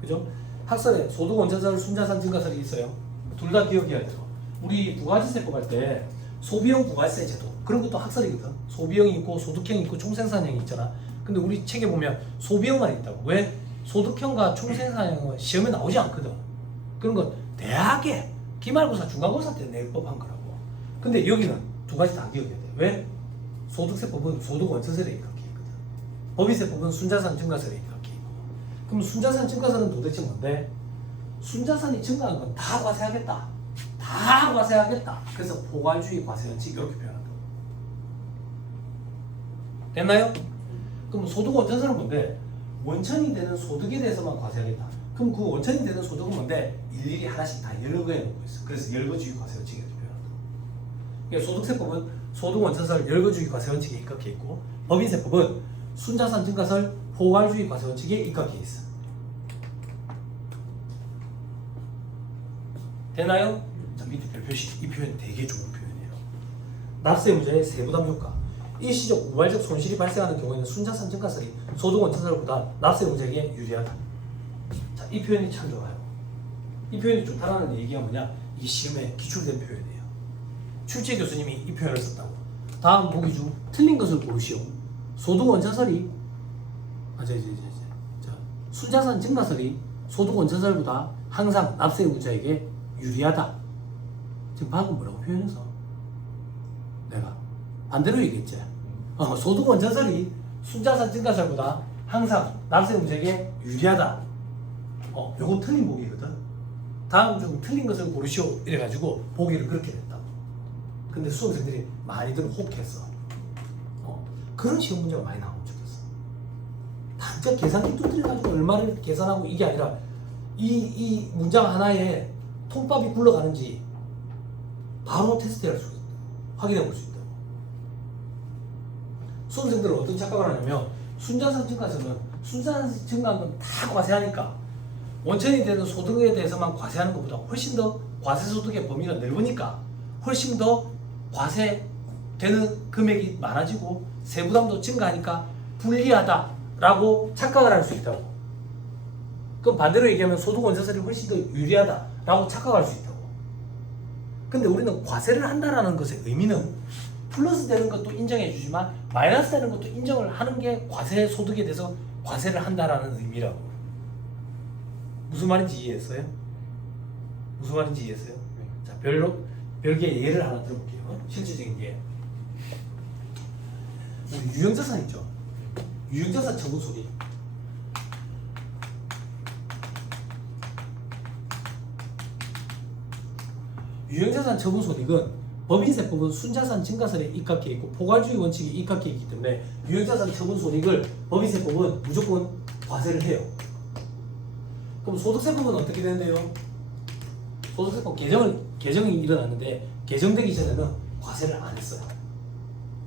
그죠? 학설에 소득 원천설, 순자산 증가설이 있어요. 둘 다 기억해야죠. 우리 부가지세법 할 때 소비형 부가세 제도 그런 것도 학설이거든. 소비형이 있고 소득형이 있고 총생산형이 있잖아. 근데 우리 책에 보면 소비형만 있다고. 왜? 소득형과 총생산형은 시험에 나오지 않거든. 그런 건 대학에 기말고사, 중간고사 때 낼 법한 거라고. 근데 여기는 두 가지 다 기억해야 돼. 왜? 소득세법은 소득 원천설에 입각해 있거든. 법인세법은 순자산 증가설에 입각해 있고. 그럼 순자산 증가설은 도대체 뭔데? 순자산이 증가한 건 다 과세하겠다. 다 과세하겠다. 그래서 포괄주의 과세원칙 이렇게 표현한다. 됐나요? 그럼 소득 원천설은 뭔데? 원천이 되는 소득에 대해서만 과세하겠다. 그럼 그 원천이 되는 소득은 뭔데? 일일이 하나씩 다 열거해 놓고 있어. 그래서 열거주의 과세원칙이 이렇게 표현한다. 그러니까 소득세법은 소득 원천설 열거주의 과세원칙에 입각해 있고 법인세법은 순자산 증가설 포괄주의 과세원칙에 입각해 있어. 되나요? 자, 밑에 별표식. 이 표현 되게 좋은 표현이에요. 납세 문제의 세부담 효과. 일시적 우발적 손실이 발생하는 경우에는 순자산 증가설이 소득 원천설보다 납세 문제에 유리하다. 자, 이 표현이 참 좋아요. 이 표현이 좋다라는 얘기가 뭐냐? 이게 시험에 기출된 표현이에요. 출제 교수님이 이 표현을 썼다고. 다음 보기 중 틀린 것을 고르시오. 소득 원천설이 순자산 증가설이 소득 원천설보다 항상 납세 의무자에게 유리하다. 지금 방금 뭐라고 표현했어? 내가 반대로 얘기했지. 소득 원천설이 순자산 증가설보다 항상 납세 의무자에게 유리하다. 요건 틀린 보기거든. 다음 중 틀린 것을 고르시오 이래가지고 보기를 그렇게 냈다고. 근데 수험생들이 많이들 혹했어. 그런 시험 문제가 많이 나오면 좋겠어. 단적 계산기 두드려가지고 얼마를 계산하고 이게 아니라 이 문장 하나에 통밥이 굴러가는지 바로 테스트할 수 있다. 확인해 볼 수 있다. 수험생들은 어떤 착각을 하냐면 순자산 증가서는 순자산 증가한 건 다 과세하니까 원천이 되는 소득에 대해서만 과세하는 것보다 훨씬 더 과세소득의 범위가 넓으니까 훨씬 더 과세되는 금액이 많아지고 세부담도 증가하니까 불리하다라고 착각을 할 수 있다고. 그럼 반대로 얘기하면 소득 원천설이 훨씬 더 유리하다라고 착각할 수 있다고. 근데 우리는 과세를 한다라는 것의 의미는 플러스 되는 것도 인정해 주지만 마이너스 되는 것도 인정을 하는 게 과세 소득에 대해서 과세를 한다라는 의미라고. 무슨 말인지 이해했어요? 무슨 말인지 이해했어요? 자, 별개의 예를 하나 들어볼게요. 실질적인 예. 우리 유형자산 있죠? 유형자산 처분 소리. 유형자산 처분 소득은 법인세법은 순자산 증가설에 입각해 있고 포괄주의 원칙에 입각해 있기 때문에 유형자산 처분 소득을 법인세법은 무조건 과세를 해요. 그럼 소득세법은 어떻게 되는데요? 소득세법 개정이 일어났는데 개정되기 전에는 과세를 안 했어요.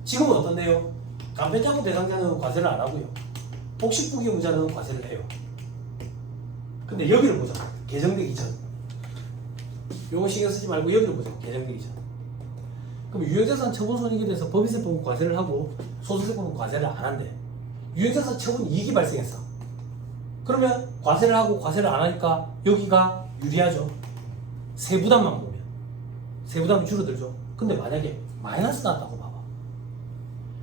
지금은 어떤데요? 간편장부 대상자는 과세를 안 하고요. 복식부기 의무자는 과세를 해요. 근데 여기를 보자. 개정되기 전. 요거 신경 쓰지 말고 여기를 보자. 개정되기 전. 그럼 유형자산 처분 손익에 대해서 법인세법은 과세를 하고 소득세법은 과세를 안 한대. 유형자산 처분 이익이 발생했어. 그러면 과세를 하고 과세를 안 하니까 여기가 유리하죠. 세부담만 보면 세부담이 줄어들죠. 근데 만약에 마이너스 났다고 봐봐.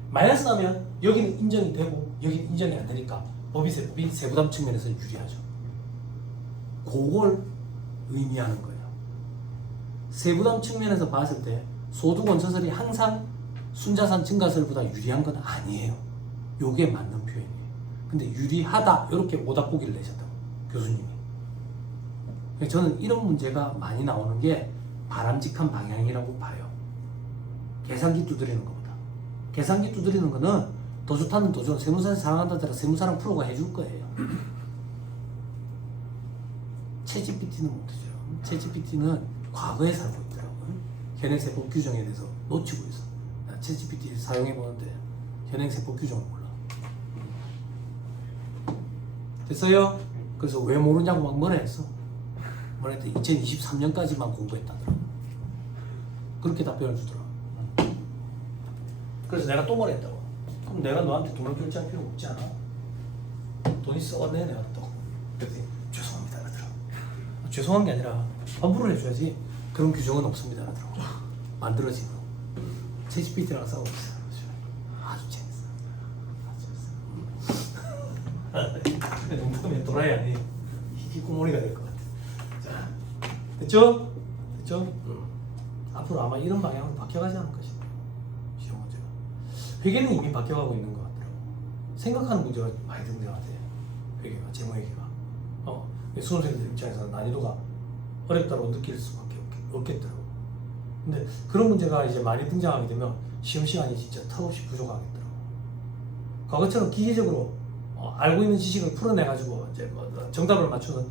마이너스 나면 여기는 인정이 되고 여기는 인정이 안 되니까 법인세법이 세부담 측면에서 유리하죠. 그걸 의미하는 거예요. 세부담 측면에서 봤을 때 소득 원천설이 항상 순자산 증가설보다 유리한 건 아니에요. 요게 맞는 표현이에요. 근데 유리하다 이렇게 오답보기를 내셨다고 교수님이. 저는 이런 문제가 많이 나오는 게 바람직한 방향이라고 봐요. 계산기 두드리는 것보다. 계산기 두드리는 거는 더 좋다는 도전 세무사에 사랑한다더라 세무사랑 프로가 해줄 거예요. 챗GPT는 못하죠. 챗GPT는 과거에 살고 있더라고요. 현행세법 규정에 대해서 놓치고 있어. 나 챗GPT 사용해보는데 현행세법 규정을 몰라. 됐어요? 그래서 왜 모르냐고 막 뭐라 했어. 뭐라 했더니 2023년까지만 공부했다더라. 그렇게 답변을 주더라. 그래서 내가 또 뭐라 했다고. 그럼 내가 너한테 돈을 결제할 필요 없지 않아? 돈이 썩었네 내가 또. 그랬더니 죄송합니다 그러더라. 죄송한 게 아니라 환불을 해줘야지. 그런 규정은 없습니다 그러더라고. 만들어진 거. 챗GPT랑 싸우고 있어. 아주 재밌어. 아주 재밌어. 농담에 도라이 아니 히키코모리가 될 것 같아. 자, 됐죠? 됐죠? 앞으로 아마 이런 방향으로 바뀌어가지 않을 것입니다. 시험 문제가. 회계는 이미 바뀌어가고 있는 것 같더라고. 생각하는 문제가 많이 등장하대. 회계가, 재무회계가. 수험생들 입장에서는 난이도가 어렵다고 느낄 수밖에 없겠더라고. 근데 그런 문제가 이제 많이 등장하게 되면 시험 시간이 진짜 턱없이 부족하겠더라고. 과거처럼 기계적으로 알고 있는 지식을 풀어내가지고 이제 뭐 정답을 맞추는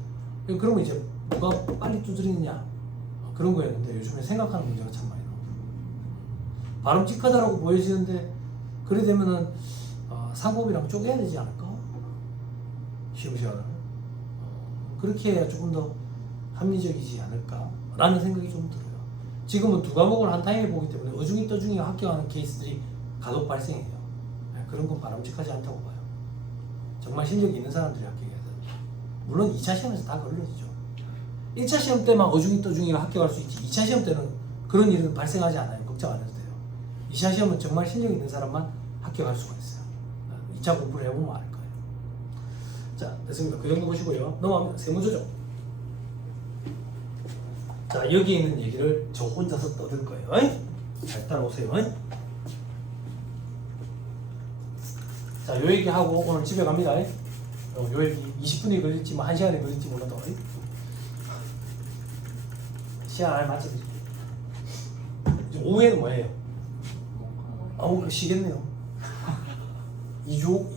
그런 거 이제 누가 빨리 두드리느냐 그런 거였는데 요즘에 생각하는 문제가 참 많이 나오더라고. 바람직하다라고 보여지는데 그래 되면은 상법이랑 쪼개야 되지 않을까? 시험 시간을 그렇게 해야 조금 더 합리적이지 않을까라는 생각이 좀 들어요. 지금은 두 과목을 한 타임에 보기 때문에 어중이 떠중이 합격하는 케이스들이 간혹 발생해요. 그런 건 바람직하지 않다고 봐요. 정말 실력이 있는 사람들이 합격해야 돼요. 물론 2차 시험에서 다 걸러지죠. 1차 시험 때만 어중이 떠중이가 합격할 수 있지 2차 시험 때는 그런 일은 발생하지 않아요. 걱정 안 해도 돼요. 2차 시험은 정말 실력 있는 사람만 합격할 수가 있어요. 2차 공부를 해보면 알 거예요. 자, 됐습니다. 그 정도 보시고요. 넘어가면 세무조정. 자, 여기에 있는 얘기를 저 혼자서 떠들 거예요. 잘 따라오세요. 자, 요 얘기하고 오늘 집에 갑니다. 요 얘기 20분이 걸릴지 뭐 1시간이 걸릴지 몰라도 시간 안에 맞춰드릴게요. 오후에는 뭐예요? 쉬겠네요. 이종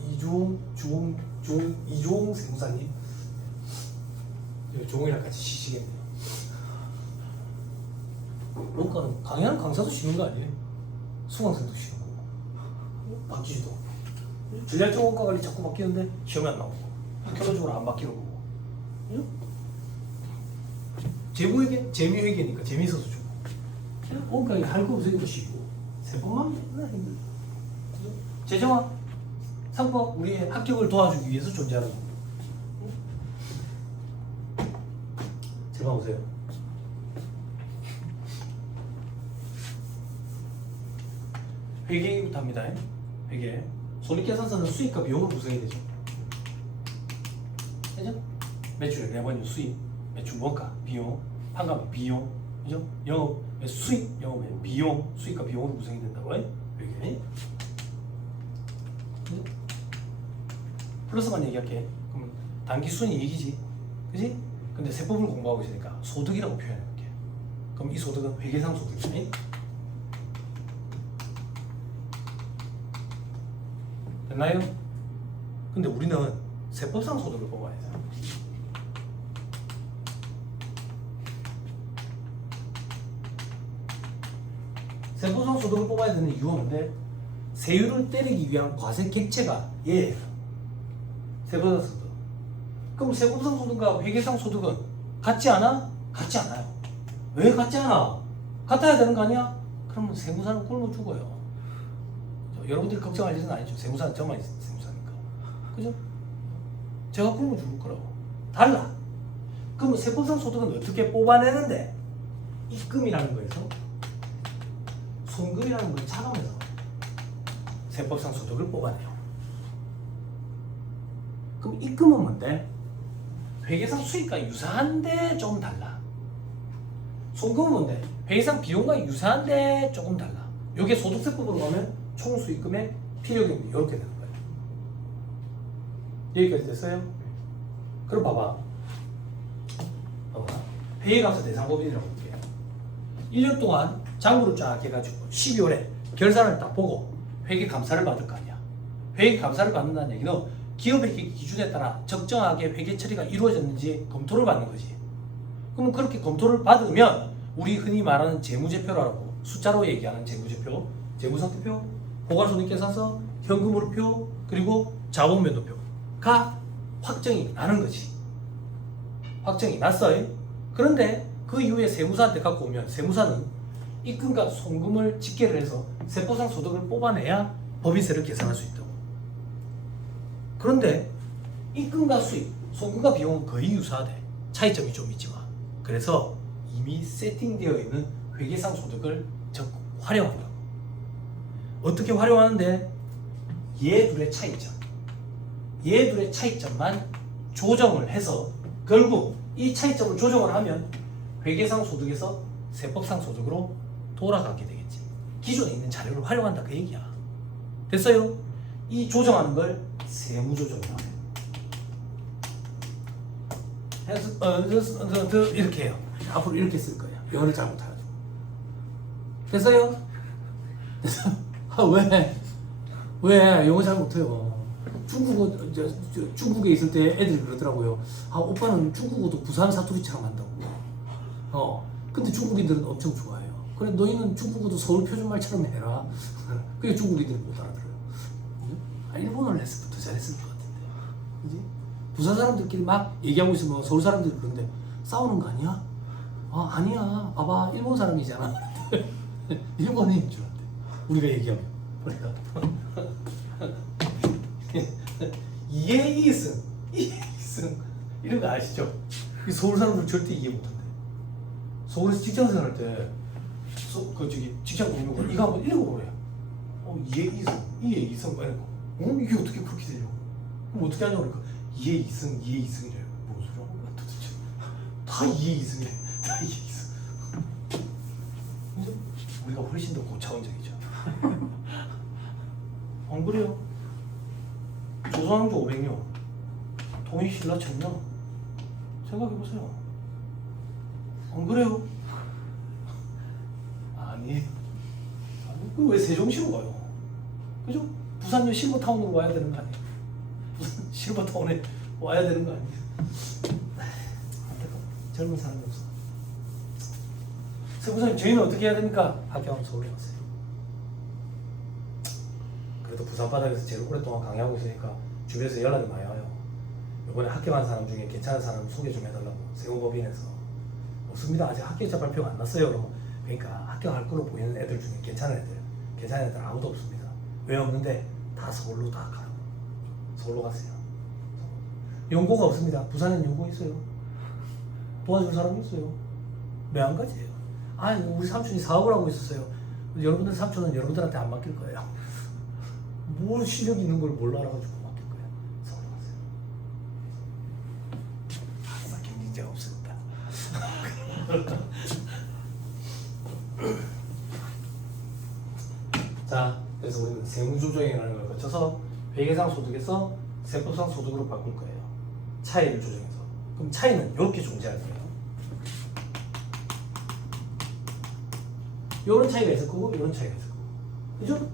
세무사님 종이랑 같이 쉬시겠네요. 그러니까 강의하는 강사도 쉬는 거 아니에요? 수강생도 쉬는 거고 바뀌지도 전략적 원가 관리 자꾸 바뀌는데 시험이 안 나오고 결론적으로 안 바뀌는 거고 재무회계? 재미회계니까 재미있어서 주고 그러니까 할 거 없으니까 쉬고 세번만 맨날 힘들어. 재정화 상법 우리의 합격을 도와주기 위해서 존재하는 겁니다. 제가 보세요. 회계부터 합니다. 회계. 손익계산서는 수익과 비용을 구성해야 되죠. 그죠? 매출, 레버뉴, 수익, 매출 원가, 비용, 판가비, 비용, 그죠? 영업, 수익, 영업의 비용, 수익과 비용으로 구성이 된다고 해요. 회계. 플러스만 얘기할게. 그럼 단기 순이익이지, 그지? 근데 세법을 공부하고 있으니까 소득이라고 표현해볼게. 그럼 이 소득은 회계상 소득이지. 됐나요? 근데 우리는 세법상 소득을 뽑아야 돼요. 세법상 소득을 뽑아야 되는 이유가 뭔데? 세율을 때리기 위한 과세 객체가 얘예요. 세법상 소득. 그럼 세법상 소득과 회계상 소득은 같지 않아? 같지 않아요. 왜 같지 않아? 같아야 되는 거 아니야? 그러면 세무사는 굶어 죽어요. 여러분들이 걱정할 일은 아니죠. 세무사는 저만 세무사니까. 그죠? 제가 굶어 죽을 거라고. 달라. 그럼 세법상 소득은 어떻게 뽑아내는데? 입금이라는 거에서 손금이라는 걸 차감해서 세법상 소득을 뽑아내요. 그럼 입금은 뭔데? 회계상 수익과 유사한데 조금 달라. 손금은 뭔데? 회계상 비용과 유사한데 조금 달라. 이게 소득세법으로 가면 총수익금의 필요금이 이렇게 되는 거예요. 여기까지 됐어요? 그럼 봐봐. 회계감사 대상법인이라고 볼게요. 1년 동안 장부를 쫙 해가지고 12월에 결산을 딱 보고 회계 감사를 받을 거 아니야. 회계 감사를 받는다는 얘기는 기업회계 기준에 따라 적정하게 회계 처리가 이루어졌는지 검토를 받는 거지. 그러면 그렇게 검토를 받으면 우리 흔히 말하는 재무제표라고 숫자로 얘기하는 재무제표, 재무상태표, 고갈손익계산서, 현금흐름표, 그리고 자본면도표가 확정이 나는 거지. 확정이 났어요. 그런데 그 이후에 세무사한테 갖고 오면 세무사는 입금과 송금을 집계를 해서 세법상 소득을 뽑아내야 법인세를 계산할 수 있다고. 그런데 입금과 수입, 송금과 비용은 거의 유사하대. 차이점이 좀 있지만. 그래서 이미 세팅되어 있는 회계상 소득을 적극 활용한다고. 어떻게 활용하는데? 얘 둘의 차이점. 얘 둘의 차이점만 조정을 해서 결국 이 차이점을 조정을 하면 회계상 소득에서 세법상 소득으로 돌아가게 되겠지. 기존에 있는 자료를 활용한다 그 얘기야. 됐어요? 이 조정하는 걸 세무조정이라고 해요. 이렇게 해요. 앞으로 이렇게 쓸 거예요. 영어를 잘 못해가지고. 됐어요? 됐어? 아, 왜? 영어 잘 못해요. 중국에 있을 때 애들이 그러더라고요. 아, 오빠는 중국어도 부산 사투리처럼 한다고. 근데 중국인들은 엄청 좋아해요. 그래, 너희는 중국어도 서울 표준말처럼 해라. 그게 중국인들이 못 알아들어요. 일본어를 했을 때 더 잘했을 것 같은데. 그지? 부산 사람들끼리 막 얘기하고 있으면 서울 사람들이 그런데 싸우는 거 아니야? 아, 아니야. 봐봐, 일본 사람이잖아. 일본인인 줄 알았대. 우리가 얘기하면. 그러니까. 이해이승 이런 거 아시죠? 서울 사람들 절대 이해 못한대. 서울에서 직장생활 할 때 직장 보는 거 이거 한번 읽어보래요. 이해이승 말고 이게 어떻게 그렇게 되냐고. 그럼 어떻게 하냐고 그러니까 이해이승이래요. 뭔 소리 하는 거야 도대체. 다 이해이승이래. 다 이해이승. 우리가 훨씬 더 고차원적이죠. 안 그래요? 조선왕조 500년 통일 신라 천년 생각해보세요. 안 그래요? 아니 왜 세종시로 가요? 그죠? 부산역 실버타운으로 와야 되는 거 아니에요? 부산 실버타운에 와야 되는 거 아니에요? 젊은 사람이 없어. 세부사님 저희는 어떻게 해야 됩니까? 학교하면 서울에 가세요. 그래도 부산 바닥에서 제일 오랫동안 강의하고 있으니까 주변에서 연락이 많이 와요. 이번에 합격한 사람 중에 괜찮은 사람 소개 좀 해달라고. 세무법인에서 없습니다. 아직 합격자 발표가 안 났어요. 그러면 그러니까 합격할 거로 보이는 애들 중에 괜찮은 애들 아무도 없습니다. 왜 없는데? 다 서울로 다 가요. 서울로 가세요. 연고가 없습니다. 부산엔 연고 있어요. 도와줄 사람이 있어요. 왜 안 가지? 아, 우리 삼촌이 사업을 하고 있었어요. 여러분들 삼촌은 여러분들한테 안 맡길 거예요. 뭘 실력 있는 걸 몰라 알아가지고 맡길 거야. 서울 가세요. 아싸, 경쟁자가 없었다. 자, 그래서 우리는 세무조정이라는 걸 거쳐서 회계상 소득에서 세법상 소득으로 바꿀 거예요. 차이를 조정해서. 그럼 차이는 이렇게 존재할 거예요. 이런 차이가 있을 거고, 이런 차이가 있을 거고, 그죠?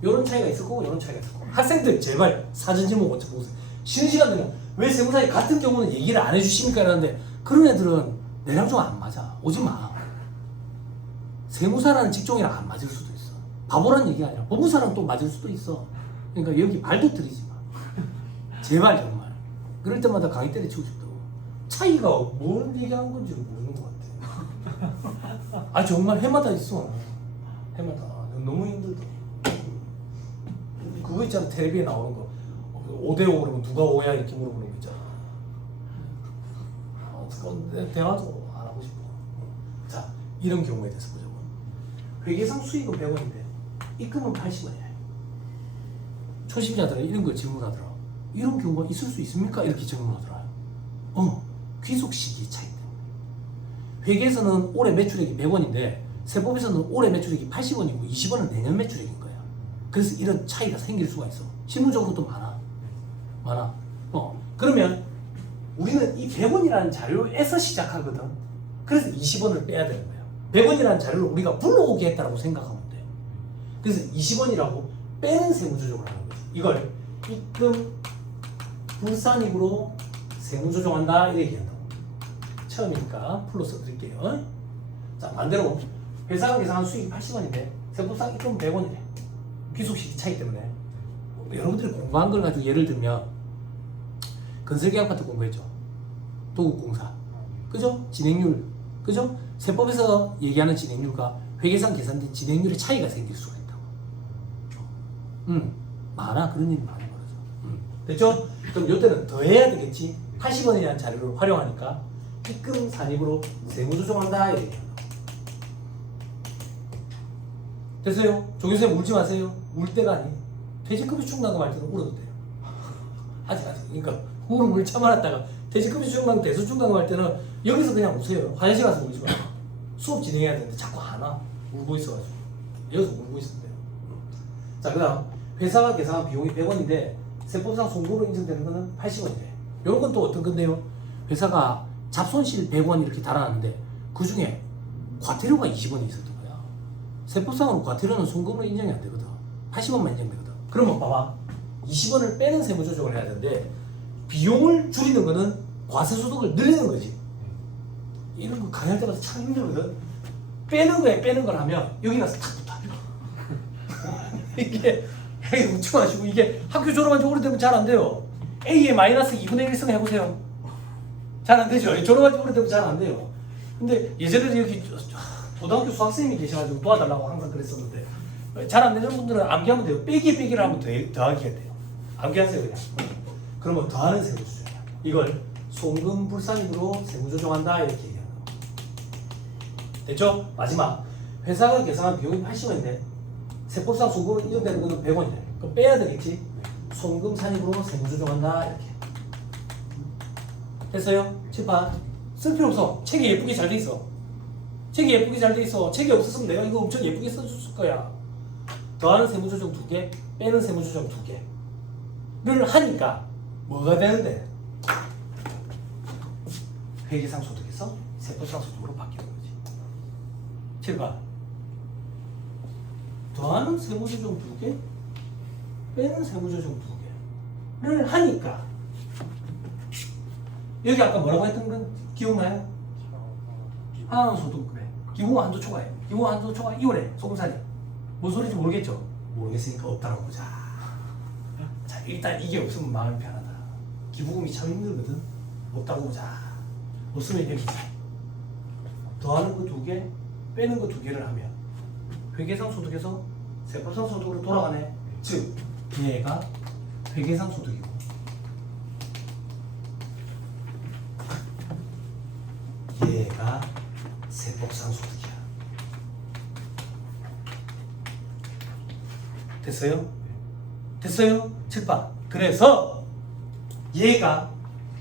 이런 차이가 있을 거고, 이런 차이가 있을 거고. 학생들 제발 사전 지문 먼저 보세요. 쉬는 시간 되면 왜 세무사에 같은 경우는 얘기를 안 해주십니까? 이러는데 그런 애들은 내랑 좀 안 맞아. 오지 마. 세무사라는 직종이랑 안 맞을 수도 있어. 바보라는 얘기가 아니라 법무사랑 또 맞을 수도 있어. 그러니까 여기 발도 들이지 마. 제발 정말. 그럴 때마다 강의 때려치고 싶다고. 차이가 뭘 얘기하는 건지 모르는 것 같아. 아 정말 해마다 있어. 해마다. 너무 힘들다. 그거 있잖아. 텔레비에 나오는 거. 5대5 그러면 누가 5야 이렇게 물어보는 거 있잖아. 대화도 안 하고 싶어. 자, 이런 경우에 대해서 보자고. 회계상 수익은 100원인데 입금은 80원이야. 초심자들은 이런 걸 질문하더라. 이런 경우가 있을 수 있습니까? 이렇게 질문하더라. 귀속 시기 차이 때문에. 회계에서는 올해 매출액이 100원인데 세법에서는 올해 매출액이 80원이고 20원은 내년 매출액인 거야. 그래서 이런 차이가 생길 수가 있어. 실무적으로도 많아. 그러면 우리는 이 100원이라는 자료에서 시작하거든. 그래서 20원을 빼야 되는 거예요. 100원이라는 자료를 우리가 불러오게 했다고 생각하면 돼요. 그래서 20원이라고 빼는 세무조정을 하는 거죠. 이걸 입금 불산입으로 세무조정한다 이렇게 얘기한다고. 처음이니까 풀로 써드릴게요. 자, 반대로 회사가 계산한 수익이 80원인데 세법상 입금 100원이래. 귀속식이 차이 때문에 여러분들이 공부한 걸 가지고 예를 들면 건설계약 파트 공부했죠. 도급공사, 그죠? 진행률, 그죠? 세법에서 얘기하는 진행률과 회계상 계산된 진행률의 차이가 생길 수가 있다고. 많아. 그런 일이 많이 벌어져. 됐죠? 그럼 이때는 더 해야 되겠지. 80원이라는 자료를 활용하니까 입금 산입으로 세무조정한다 이렇게 한다. 됐어요? 종교쌤 울지 마세요. 울 때가 아니에요. 퇴직급여 충당금 할 때는 울어도 돼요. 아직. 그러니까 울음을 참아놨다가 퇴직급여 충당금, 대수 충당금 할 때는 여기서 그냥 우세요. 화장실 가서 울지 마요. 수업 진행해야 되는데 자꾸 안 와. 울고 있어가지고. 여기서 울고 있으면 돼요. 자, 그 다음 회사가 계산한 비용이 100원인데 세법상 송고로 인정되는 거는 80원이래. 요런 건 또 어떤 건데요? 회사가 잡손실 100원 이렇게 달아놨는데 그 중에 과태료가 20원이 있었던 거야. 세법상으로 과태료는 송금으로 인정이 안 되거든. 80원만 인정되거든. 그러면 봐봐. 20원을 빼는 세무조정을 해야 되는데 비용을 줄이는 거는 과세소득을 늘리는 거지. 이런 거 강의할 때마다 참 힘들거든. 빼는 걸 하면 여기 가서 탁 붙어. 이게 웃지 마시고 이게 학교 졸업한 지 오래되면 잘 안 돼요. A에 마이너스 2분의 1승 해보세요. 잘 안 되죠. 졸업한 지 오래되면 잘 안 돼요. 근데 예전에 여기 고등학교 수학생님이 계셔가지고 도와달라고 항상 그랬었는데 잘 안 되는 분들은 암기하면 돼요. 빼기를 하면 더하기가 돼요. 암기하세요 그냥. 그러면 더하는 세무조정이야. 이걸 송금 불산입으로 세무조정한다 이렇게 얘기하는 거. 됐죠? 마지막 회사가 계산한 비용이 80원인데 세법상 송금은 인정되는 거는 100원이래. 그럼 빼야 되겠지? 송금 산입으로 세무조정한다 이렇게. 됐어요? 칠판 쓸 필요 없어. 책이 예쁘게 잘 돼 있어. 책이 예쁘게 잘 돼 있어. 책이 없었으면 내가 이거 엄청 예쁘게 써줬을 거야. 더하는 세무조정 2개, 빼는 세무조정 2개를 하니까 뭐가 되는데? 회계상 소득에서 세법상 소득으로 바뀌는 거지. 7번 더하는 세무조정 2개, 빼는 세무조정 2개를 하니까 여기 아까 뭐라고 했던 건 기억나요? 하나는 소득급에 기본 한도 초과해. 기본 한도 초과 2월에 소금산이 뭔 소리인지 모르겠죠? 모르겠으니까 없다라고 보자. 자, 일단 이게 없으면 마음이 편하다. 기부금이 참 힘들거든. 없다고 보자. 없으면 여기지. 더하는 거 2개, 빼는 거 2개를 하면 회계상 소득에서 세법상 소득으로 돌아가네. 즉 얘가 회계상 소득이고 얘가 세법상 소득이야. 됐어요? 됐어요? 7번. 그래서 얘가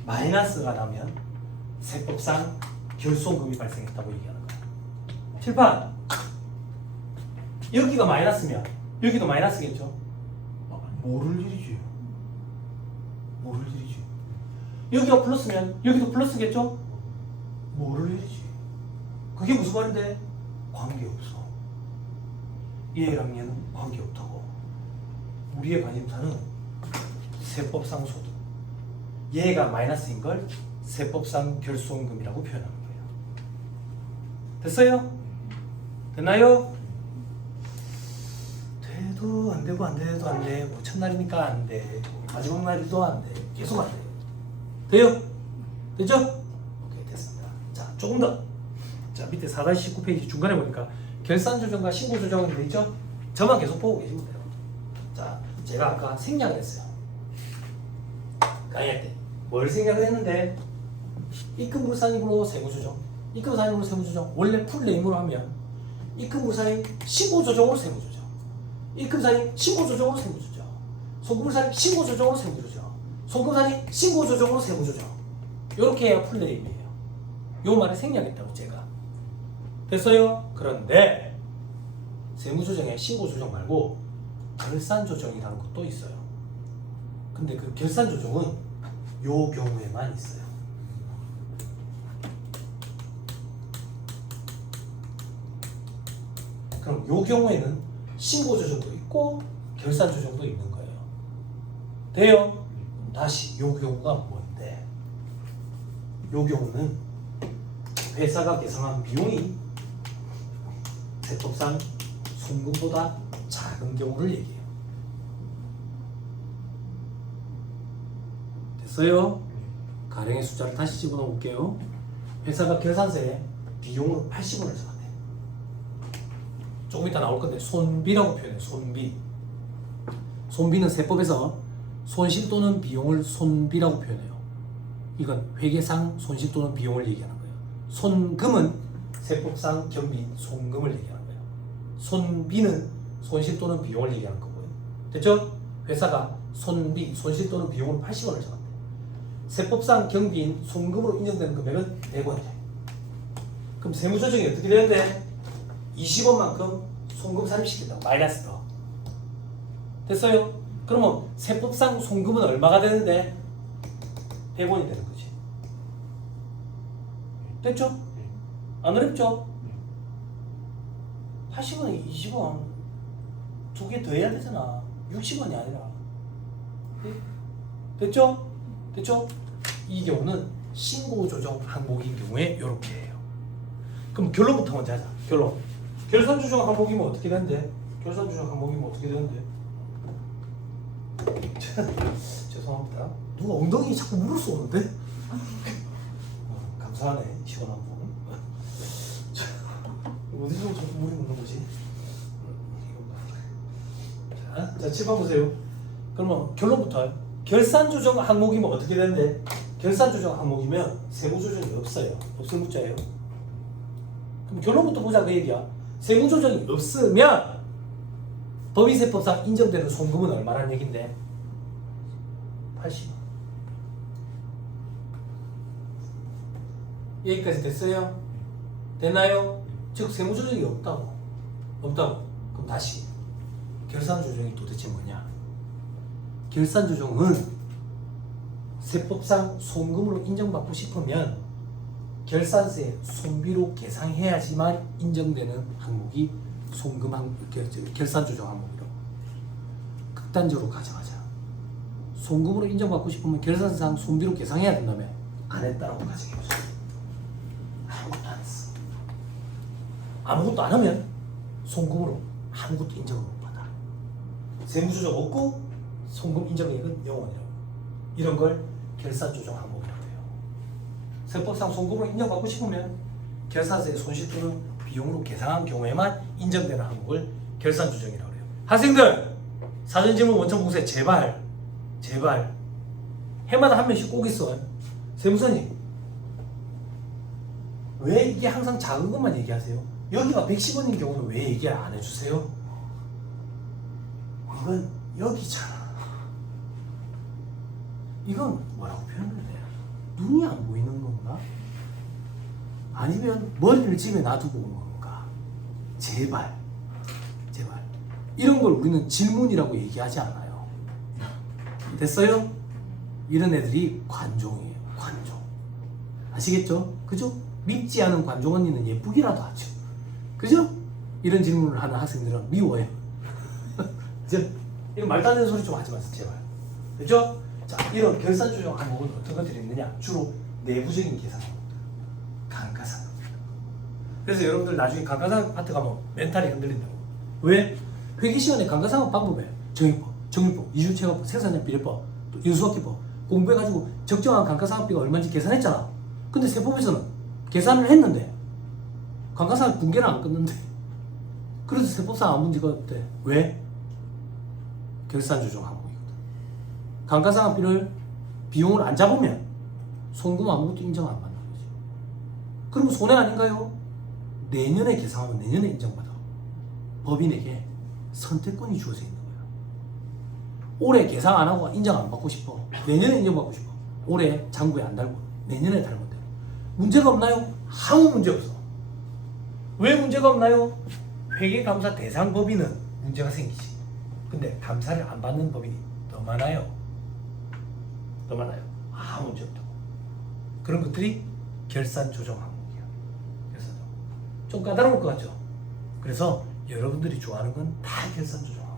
마이너스가 나면 세법상 결손금이 발생했다고 얘기하는 거야. 7번. 여기가 마이너스면 여기도 마이너스겠죠? 모를 일이지. 모를 일이지. 여기가 플러스면 여기도 플러스겠죠? 모를 일이지. 그게 무슨 말인데? 관계없어. 얘랑 얘는 관계없다고. 우리의 관심사는 세법상 소득. 얘가 마이너스인 걸 세법상 결손금이라고 표현하는 거예요. 됐어요? 됐나요? 돼도 안 되고 안 돼도 안 돼. 뭐 첫날이니까 안 돼. 마지막 날이도 안 돼. 계속 안 돼. 돼요? 됐죠? 오케이, 됐습니다. 자, 조금 더. 자, 밑에 4-19페이지 중간에 보니까 결산 조정과 신고 조정은 돼 있죠? 저만 계속 보고 계시면 돼요. 자, 제가 아까 생략을 했어요. 강의할 때. 뭘 생략을 했는데? 입금불산입으로 세무조정. 입금산입으로 세무조정. 원래 풀네임으로 하면 입금불산입 신고조정으로 세무조정. 입금산입 신고조정으로 세무조정. 송금불산입 신고조정으로 세무조정. 송금산입 신고조정으로 세무조정. 이렇게 해야 풀네임이에요. 요 말을 생략했다고 제가. 됐어요? 그런데 세무조정에 신고조정 말고 결산조정이라는 것도 있어요. 근데 그 결산조정은 요 경우에만 있어요. 그럼 요 경우에는 신고 조정도 있고 결산 조정도 있는 거예요. 돼요? 다시 요 경우가 뭔데? 요 경우는 회사가 계상한 비용이 세법상 송금보다 작은 경우를 얘기해요. 됐어요? 가령의 숫자를 다시 집어넣어 볼게요. 회사가 결산서에 비용으로 80원을 적었네. 조금 이따 나올 건데 손비라고 표현해요. 손비. 손비는 세법에서 손실 또는 비용을 손비라고 표현해요. 이건 회계상 손실 또는 비용을 얘기하는 거예요. 손금은 세법상 경비인 송금을 얘기하는 거예요. 손비는 손실 또는 비용을 얘기하는 거고요. 됐죠? 회사가 손비, 손실 또는 비용을 80원을 적었대. 세법상 경비인 송금으로 인정되는 금액은 100원이래. 그럼 세무조정이 어떻게 되는데? 20원만큼 송금 삽입시킨다. 마이너스 더. 됐어요? 그러면 세법상 송금은 얼마가 되는데? 100원이 되는 거지. 됐죠? 안 어렵죠? 80원에 20원 두 개 더 해야 되잖아. 60원이 아니라. 됐죠? 됐죠? 이 경우는 신고 조정 항목인 경우에 이렇게 해요. 그럼 결론부터 먼저 하자. 결론. 결산 조정 항목이면 어떻게 되는데? 결산 조정 항목이면 어떻게 되는데? 죄송합니다. 누가 엉덩이 자꾸 물을 쏘는데? 감사하네. 시원한 분. 어디서 자꾸 물이 묻는 거지? 자, 7번 보세요. 그러면 결론부터 결산 조정 항목이면 어떻게 되는데? 결산 조정 항목이면 세무 조정이 없어요. 없을 문자예요. 그럼 결론부터 보자 그 얘기야. 세무 조정이 없으면 법인세법상 인정되는 송금은 얼마라는 얘긴데? 80원. 여기까지 됐어요? 됐나요? 즉 세무 조정이 없다고. 없다고. 그럼 다시 결산 조정이 도대체 뭐냐? 결산 조정은 세법상 송금으로 인정받고 싶으면 결산서에 손비로 계상해야지만 인정되는 항목이 송금 결산 조정 항목이라고. 극단적으로 가져가자. 송금으로 인정받고 싶으면 결산상 손비로 계상해야 된다며 안 했다라고 가정해보자. 아무것도 안 했어. 아무것도 안 하면 송금으로 아무것도 인정을 못 받아. 세무조정 없고 송금 인정액은 0원이라고. 이런 걸 결산 조정 항목이라고 해요. 세법상 송금으로 인정받고 싶으면 결산서에 손실 또는 비용으로 계상한 경우에만 인정되는 항목을 결산 조정이라고 해요. 학생들 사전 질문 원천 공세 제발 해마다 한 명씩 꼭 있어. 세무서님 왜 이게 항상 작은 것만 얘기하세요? 여기가 110원인 경우는 왜 얘기 안 해주세요? 이건 여기잖아. 이건 뭐라고 표현을 해요? 눈이 안 보이는 건가? 아니면 머리를 집에 놔두고 온 건가? 제발 이런 걸 우리는 질문이라고 얘기하지 않아요. 됐어요? 이런 애들이 관종이에요. 관종. 아시겠죠? 그죠? 밉지 않은 관종 언니는 예쁘기라도 하죠. 그죠? 이런 질문을 하는 학생들은 미워요. 그죠? 이런 말도 안 되는 소리 좀 하지 마세요. 제발. 그죠? 자, 이런 결산 조정 항목은 어떤 것들이 있느냐? 주로 내부적인 계산, 감가상각. 그래서 여러분들 나중에 감가상각 파트 가면 멘탈이 흔들린다고. 왜? 회계 시간에 감가상각 방법에 정의법, 정유법, 이주체납법, 생산량 비례법, 또 인수학기법 공부해가지고 적정한 감가상각비가 얼마인지 계산했잖아. 근데 세법에서는 계산을 했는데 감가상각 붕괴는 안 끊는데. 그래서 세법상 아무 문제가 없대. 왜? 결산 조정 항목이거든. 감가상각비를 비용을 안 잡으면 송금 아무것도 인정 안 받는 거지. 그럼 손해 아닌가요? 내년에 계상하면 내년에 인정받아. 법인에게 선택권이 주어져 있는 거야. 올해 계상 안 하고 인정 안 받고 싶어. 내년에 인정받고 싶어. 올해 장부에 안 달고 내년에 달면 돼. 문제가 없나요? 아무 문제 없어. 왜 문제가 없나요? 회계감사 대상 법인은 문제가 생기지. 근데 감사를 안 받는 법인이 더 많아요. 더 많아요. 아무 문제 없다고. 그런 것들이 결산 조정 항목이야. 그래서 좀 까다로울 것 같죠? 그래서 여러분들이 좋아하는 건 다 결산 조정.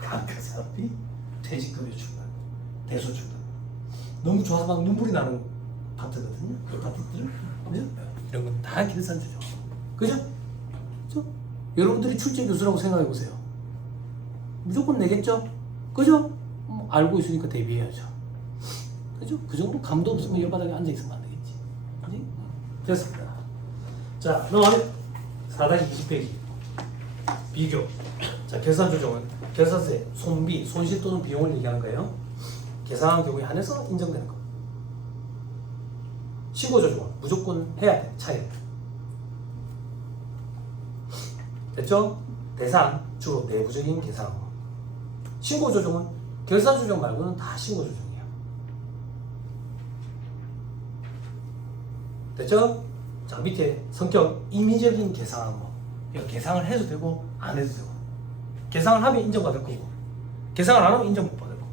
감가상각비, 퇴직급여 충당, 대소 충당. 너무 좋아서 막 눈물이 나는 파트거든요. 그 파트들. 그죠? 이런 건 다 결산 조정. 그죠? 그죠? 여러분들이 출제 교수라고 생각해 보세요. 무조건 내겠죠? 그죠? 알고 있으니까 대비해야죠. 그죠? 그 정도 감도 없으면 옆바닥에 앉아 있으면 안 되겠지. 그지? 됐습니다. 자, 넘어가면 4-20페이지. 비교. 자, 결산 조정은 결산세, 손비, 손실 또는 비용을 얘기하는 거예요. 계산한 경우에 한해서 인정되는 거. 신고 조정은 무조건 해야 돼. 차이. 됐죠? 대상, 주로 내부적인 계산. 신고 조정은 결산 조정 말고는 다 신고 조정이야. 됐죠? 자, 밑에 성격, 임의적인 계산한 거. 이거 계산을 해도 되고 안 해도 되고. 계산을 하면 인정받을 거고 계산을 안 하면 인정 못 받을 거고.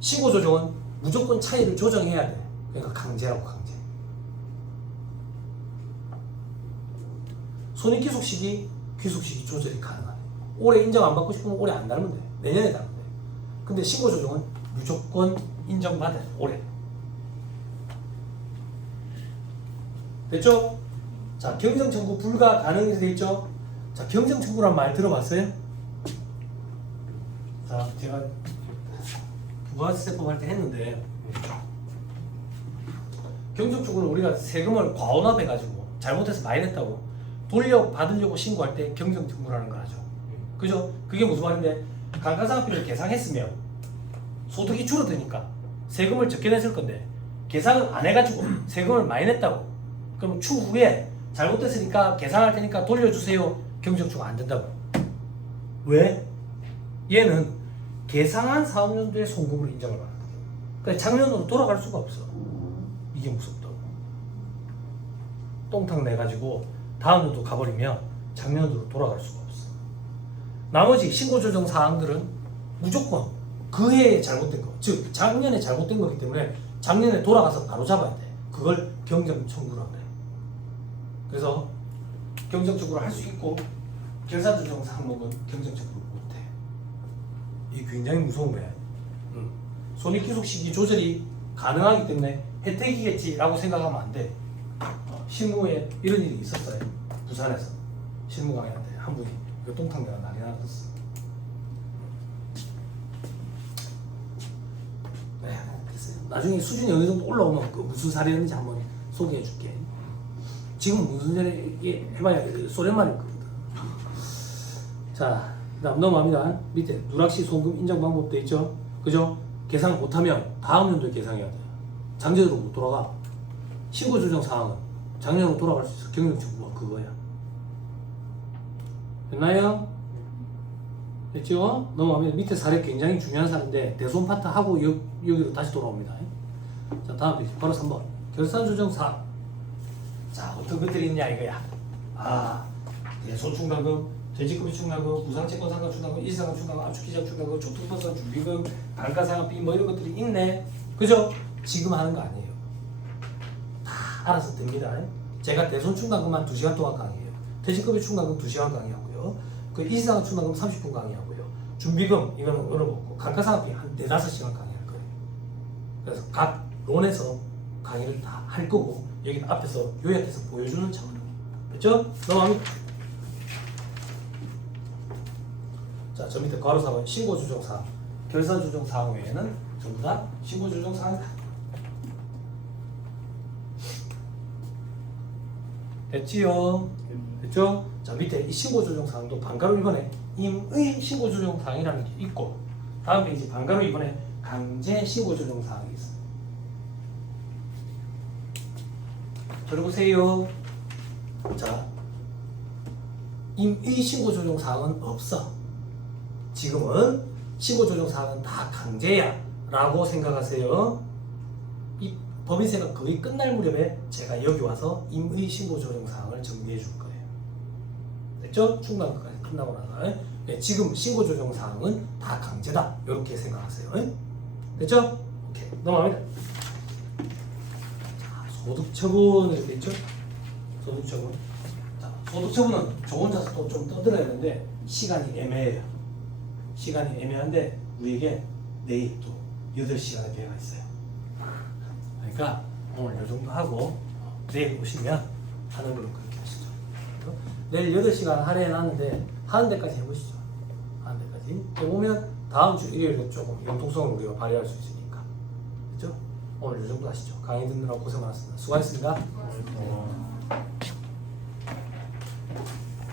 신고 조정은 무조건 차이를 조정해야 돼. 그러니까 강제라고, 강제. 손익귀속 시기, 귀속 시기 조절이 가능하네. 올해 인정 안 받고 싶으면 올해 안 달면 돼. 내년에 달면 돼. 근데 신고 조정은 무조건 인정받아야 돼. 올해. 됐죠? 자, 경정 청구 불가 가능해서 돼 있죠? 자, 경정 청구란 말 들어봤어요? 자, 제가 부가세법 할 때 했는데 경정 청구는 우리가 세금을 과원합해가지고 잘못해서 많이 냈다고 돌려받으려고 신고할 때 경정 청구라는 걸 하죠. 그죠? 그게 무슨 말인데 감가상각비를 계상했으면 소득이 줄어드니까 세금을 적게 냈을 건데 계산을 안 해가지고 세금을 많이 냈다고 그럼 추후에 잘못됐으니까 계산할 테니까 돌려주세요. 경정청구 안 된다고. 왜? 얘는 계상한 사업연도의 송금으로 인정을 받는 거예요. 그러니까 작년으로 돌아갈 수가 없어. 이게 무섭다고. 똥탕 내가지고 다음 연도 가버리면 작년으로 돌아갈 수가 없어. 나머지 신고조정 사항들은 무조건 그 해에 잘못된 거, 즉 작년에 잘못된 거기 때문에 작년에 돌아가서 바로 잡아야 돼. 그걸 경정청구라고 해. 그래서 경정청구를 할 수 있고 결산조정 항목은 경정청구를 못해. 이게 굉장히 무서운 거야. 손익귀속 시기 조절이 가능하기 때문에 혜택이겠지라고 생각하면 안 돼. 실무에 이런 일이 있었어요. 부산에서 실무 강의한테 한 분이 이거 똥탕내가 난리 났었어. 네, 됐어요. 나중에 수준이 어느 정도 올라오면 그 무슨 사례였는지 한번 소개해 줄게. 지금 무슨 사례 해봐야 소련만 있거든. 자, 그다음 넘어갑니다. 밑에 누락시 송금 인정 방법도 있죠. 그죠? 계산 못하면 다음 연도에 계상해야 돼. 작년으로 못 돌아가. 신고 조정 사항은 작년으로 돌아갈 수 있어. 경영청구가 그거야. 됐나요? 됐죠? 넘어가면 밑에 사례 굉장히 중요한 사례인데 대손 파트 하고 여기로 다시 돌아옵니다. 자, 다음 페이지 바로 3번 결산 조정 사항. 자, 어떤 것들이 있냐 이거야. 아, 대손 충당금, 퇴직급여 충당금, 부상채권 상환 충당금, 일상금 충당금, 압축기장 충당금, 교통편성 준비금, 감가상각비 뭐 이런 것들이 있네. 그죠? 지금 하는 거 아니에요. 다 알아서 됩니다. 제가 대손 충당금만 2시간 동안 강의해요. 퇴직급여 충당금 2시간 강의하고요. 그 일상금 충당금 30분 강의하고요. 준비금 이거는 어려웠고 감가상각비 한 4-5시간 강의할 거예요. 그래서 각 론에서 강의를 다 할 거고 여기는 앞에서 요약해서 보여주는 차원입니다. 됐죠? 넘어갑니다. 자, 저 밑에 괄호 4번 신고조정사항, 결산조정사항 외에는 전부 다 신고조정사항이다. 됐지요? 됐죠? 자, 밑에 이 신고조정사항도 반가로 1번에 임의 신고조정사항이라는 게 있고 다음 페이지 반가로 2번에 강제 신고조정사항이 있어요. 들어보세요. 자, 임의 신고조정사항은 없어. 지금은 신고조정사항은 다 강제야 라고 생각하세요. 이 법인세가 거의 끝날 무렵에 제가 여기 와서 임의 신고조정사항을 정리해 줄 거예요. 됐죠? 충당까지 끝나고 나서 네, 지금 신고조정사항은 다 강제다 이렇게 생각하세요. 됐죠? 오케이, 넘어갑니다. 자, 소득처분 이렇게 있죠? 소득처분. 자, 소득처분은 저 혼자서 또 좀 떠들어야 되는데 시간이 애매해요. 시간이 애매한데 우리에게 내일 또 8시간의 기회가 있어요. 그러니까 오늘 이 정도 하고 내일 오시면 하는 걸로 그렇게 하시죠. 내일 8시간 할애해놨는데 하는 데까지 해보시죠. 하는 데까지 해보면 다음 주 일요일에 조금 융통성을 우리가 발휘할 수 있으니까. 그렇죠? 오늘 이 정도 하시죠. 강의 듣느라고 고생 많았습니다. 수고하셨습니다.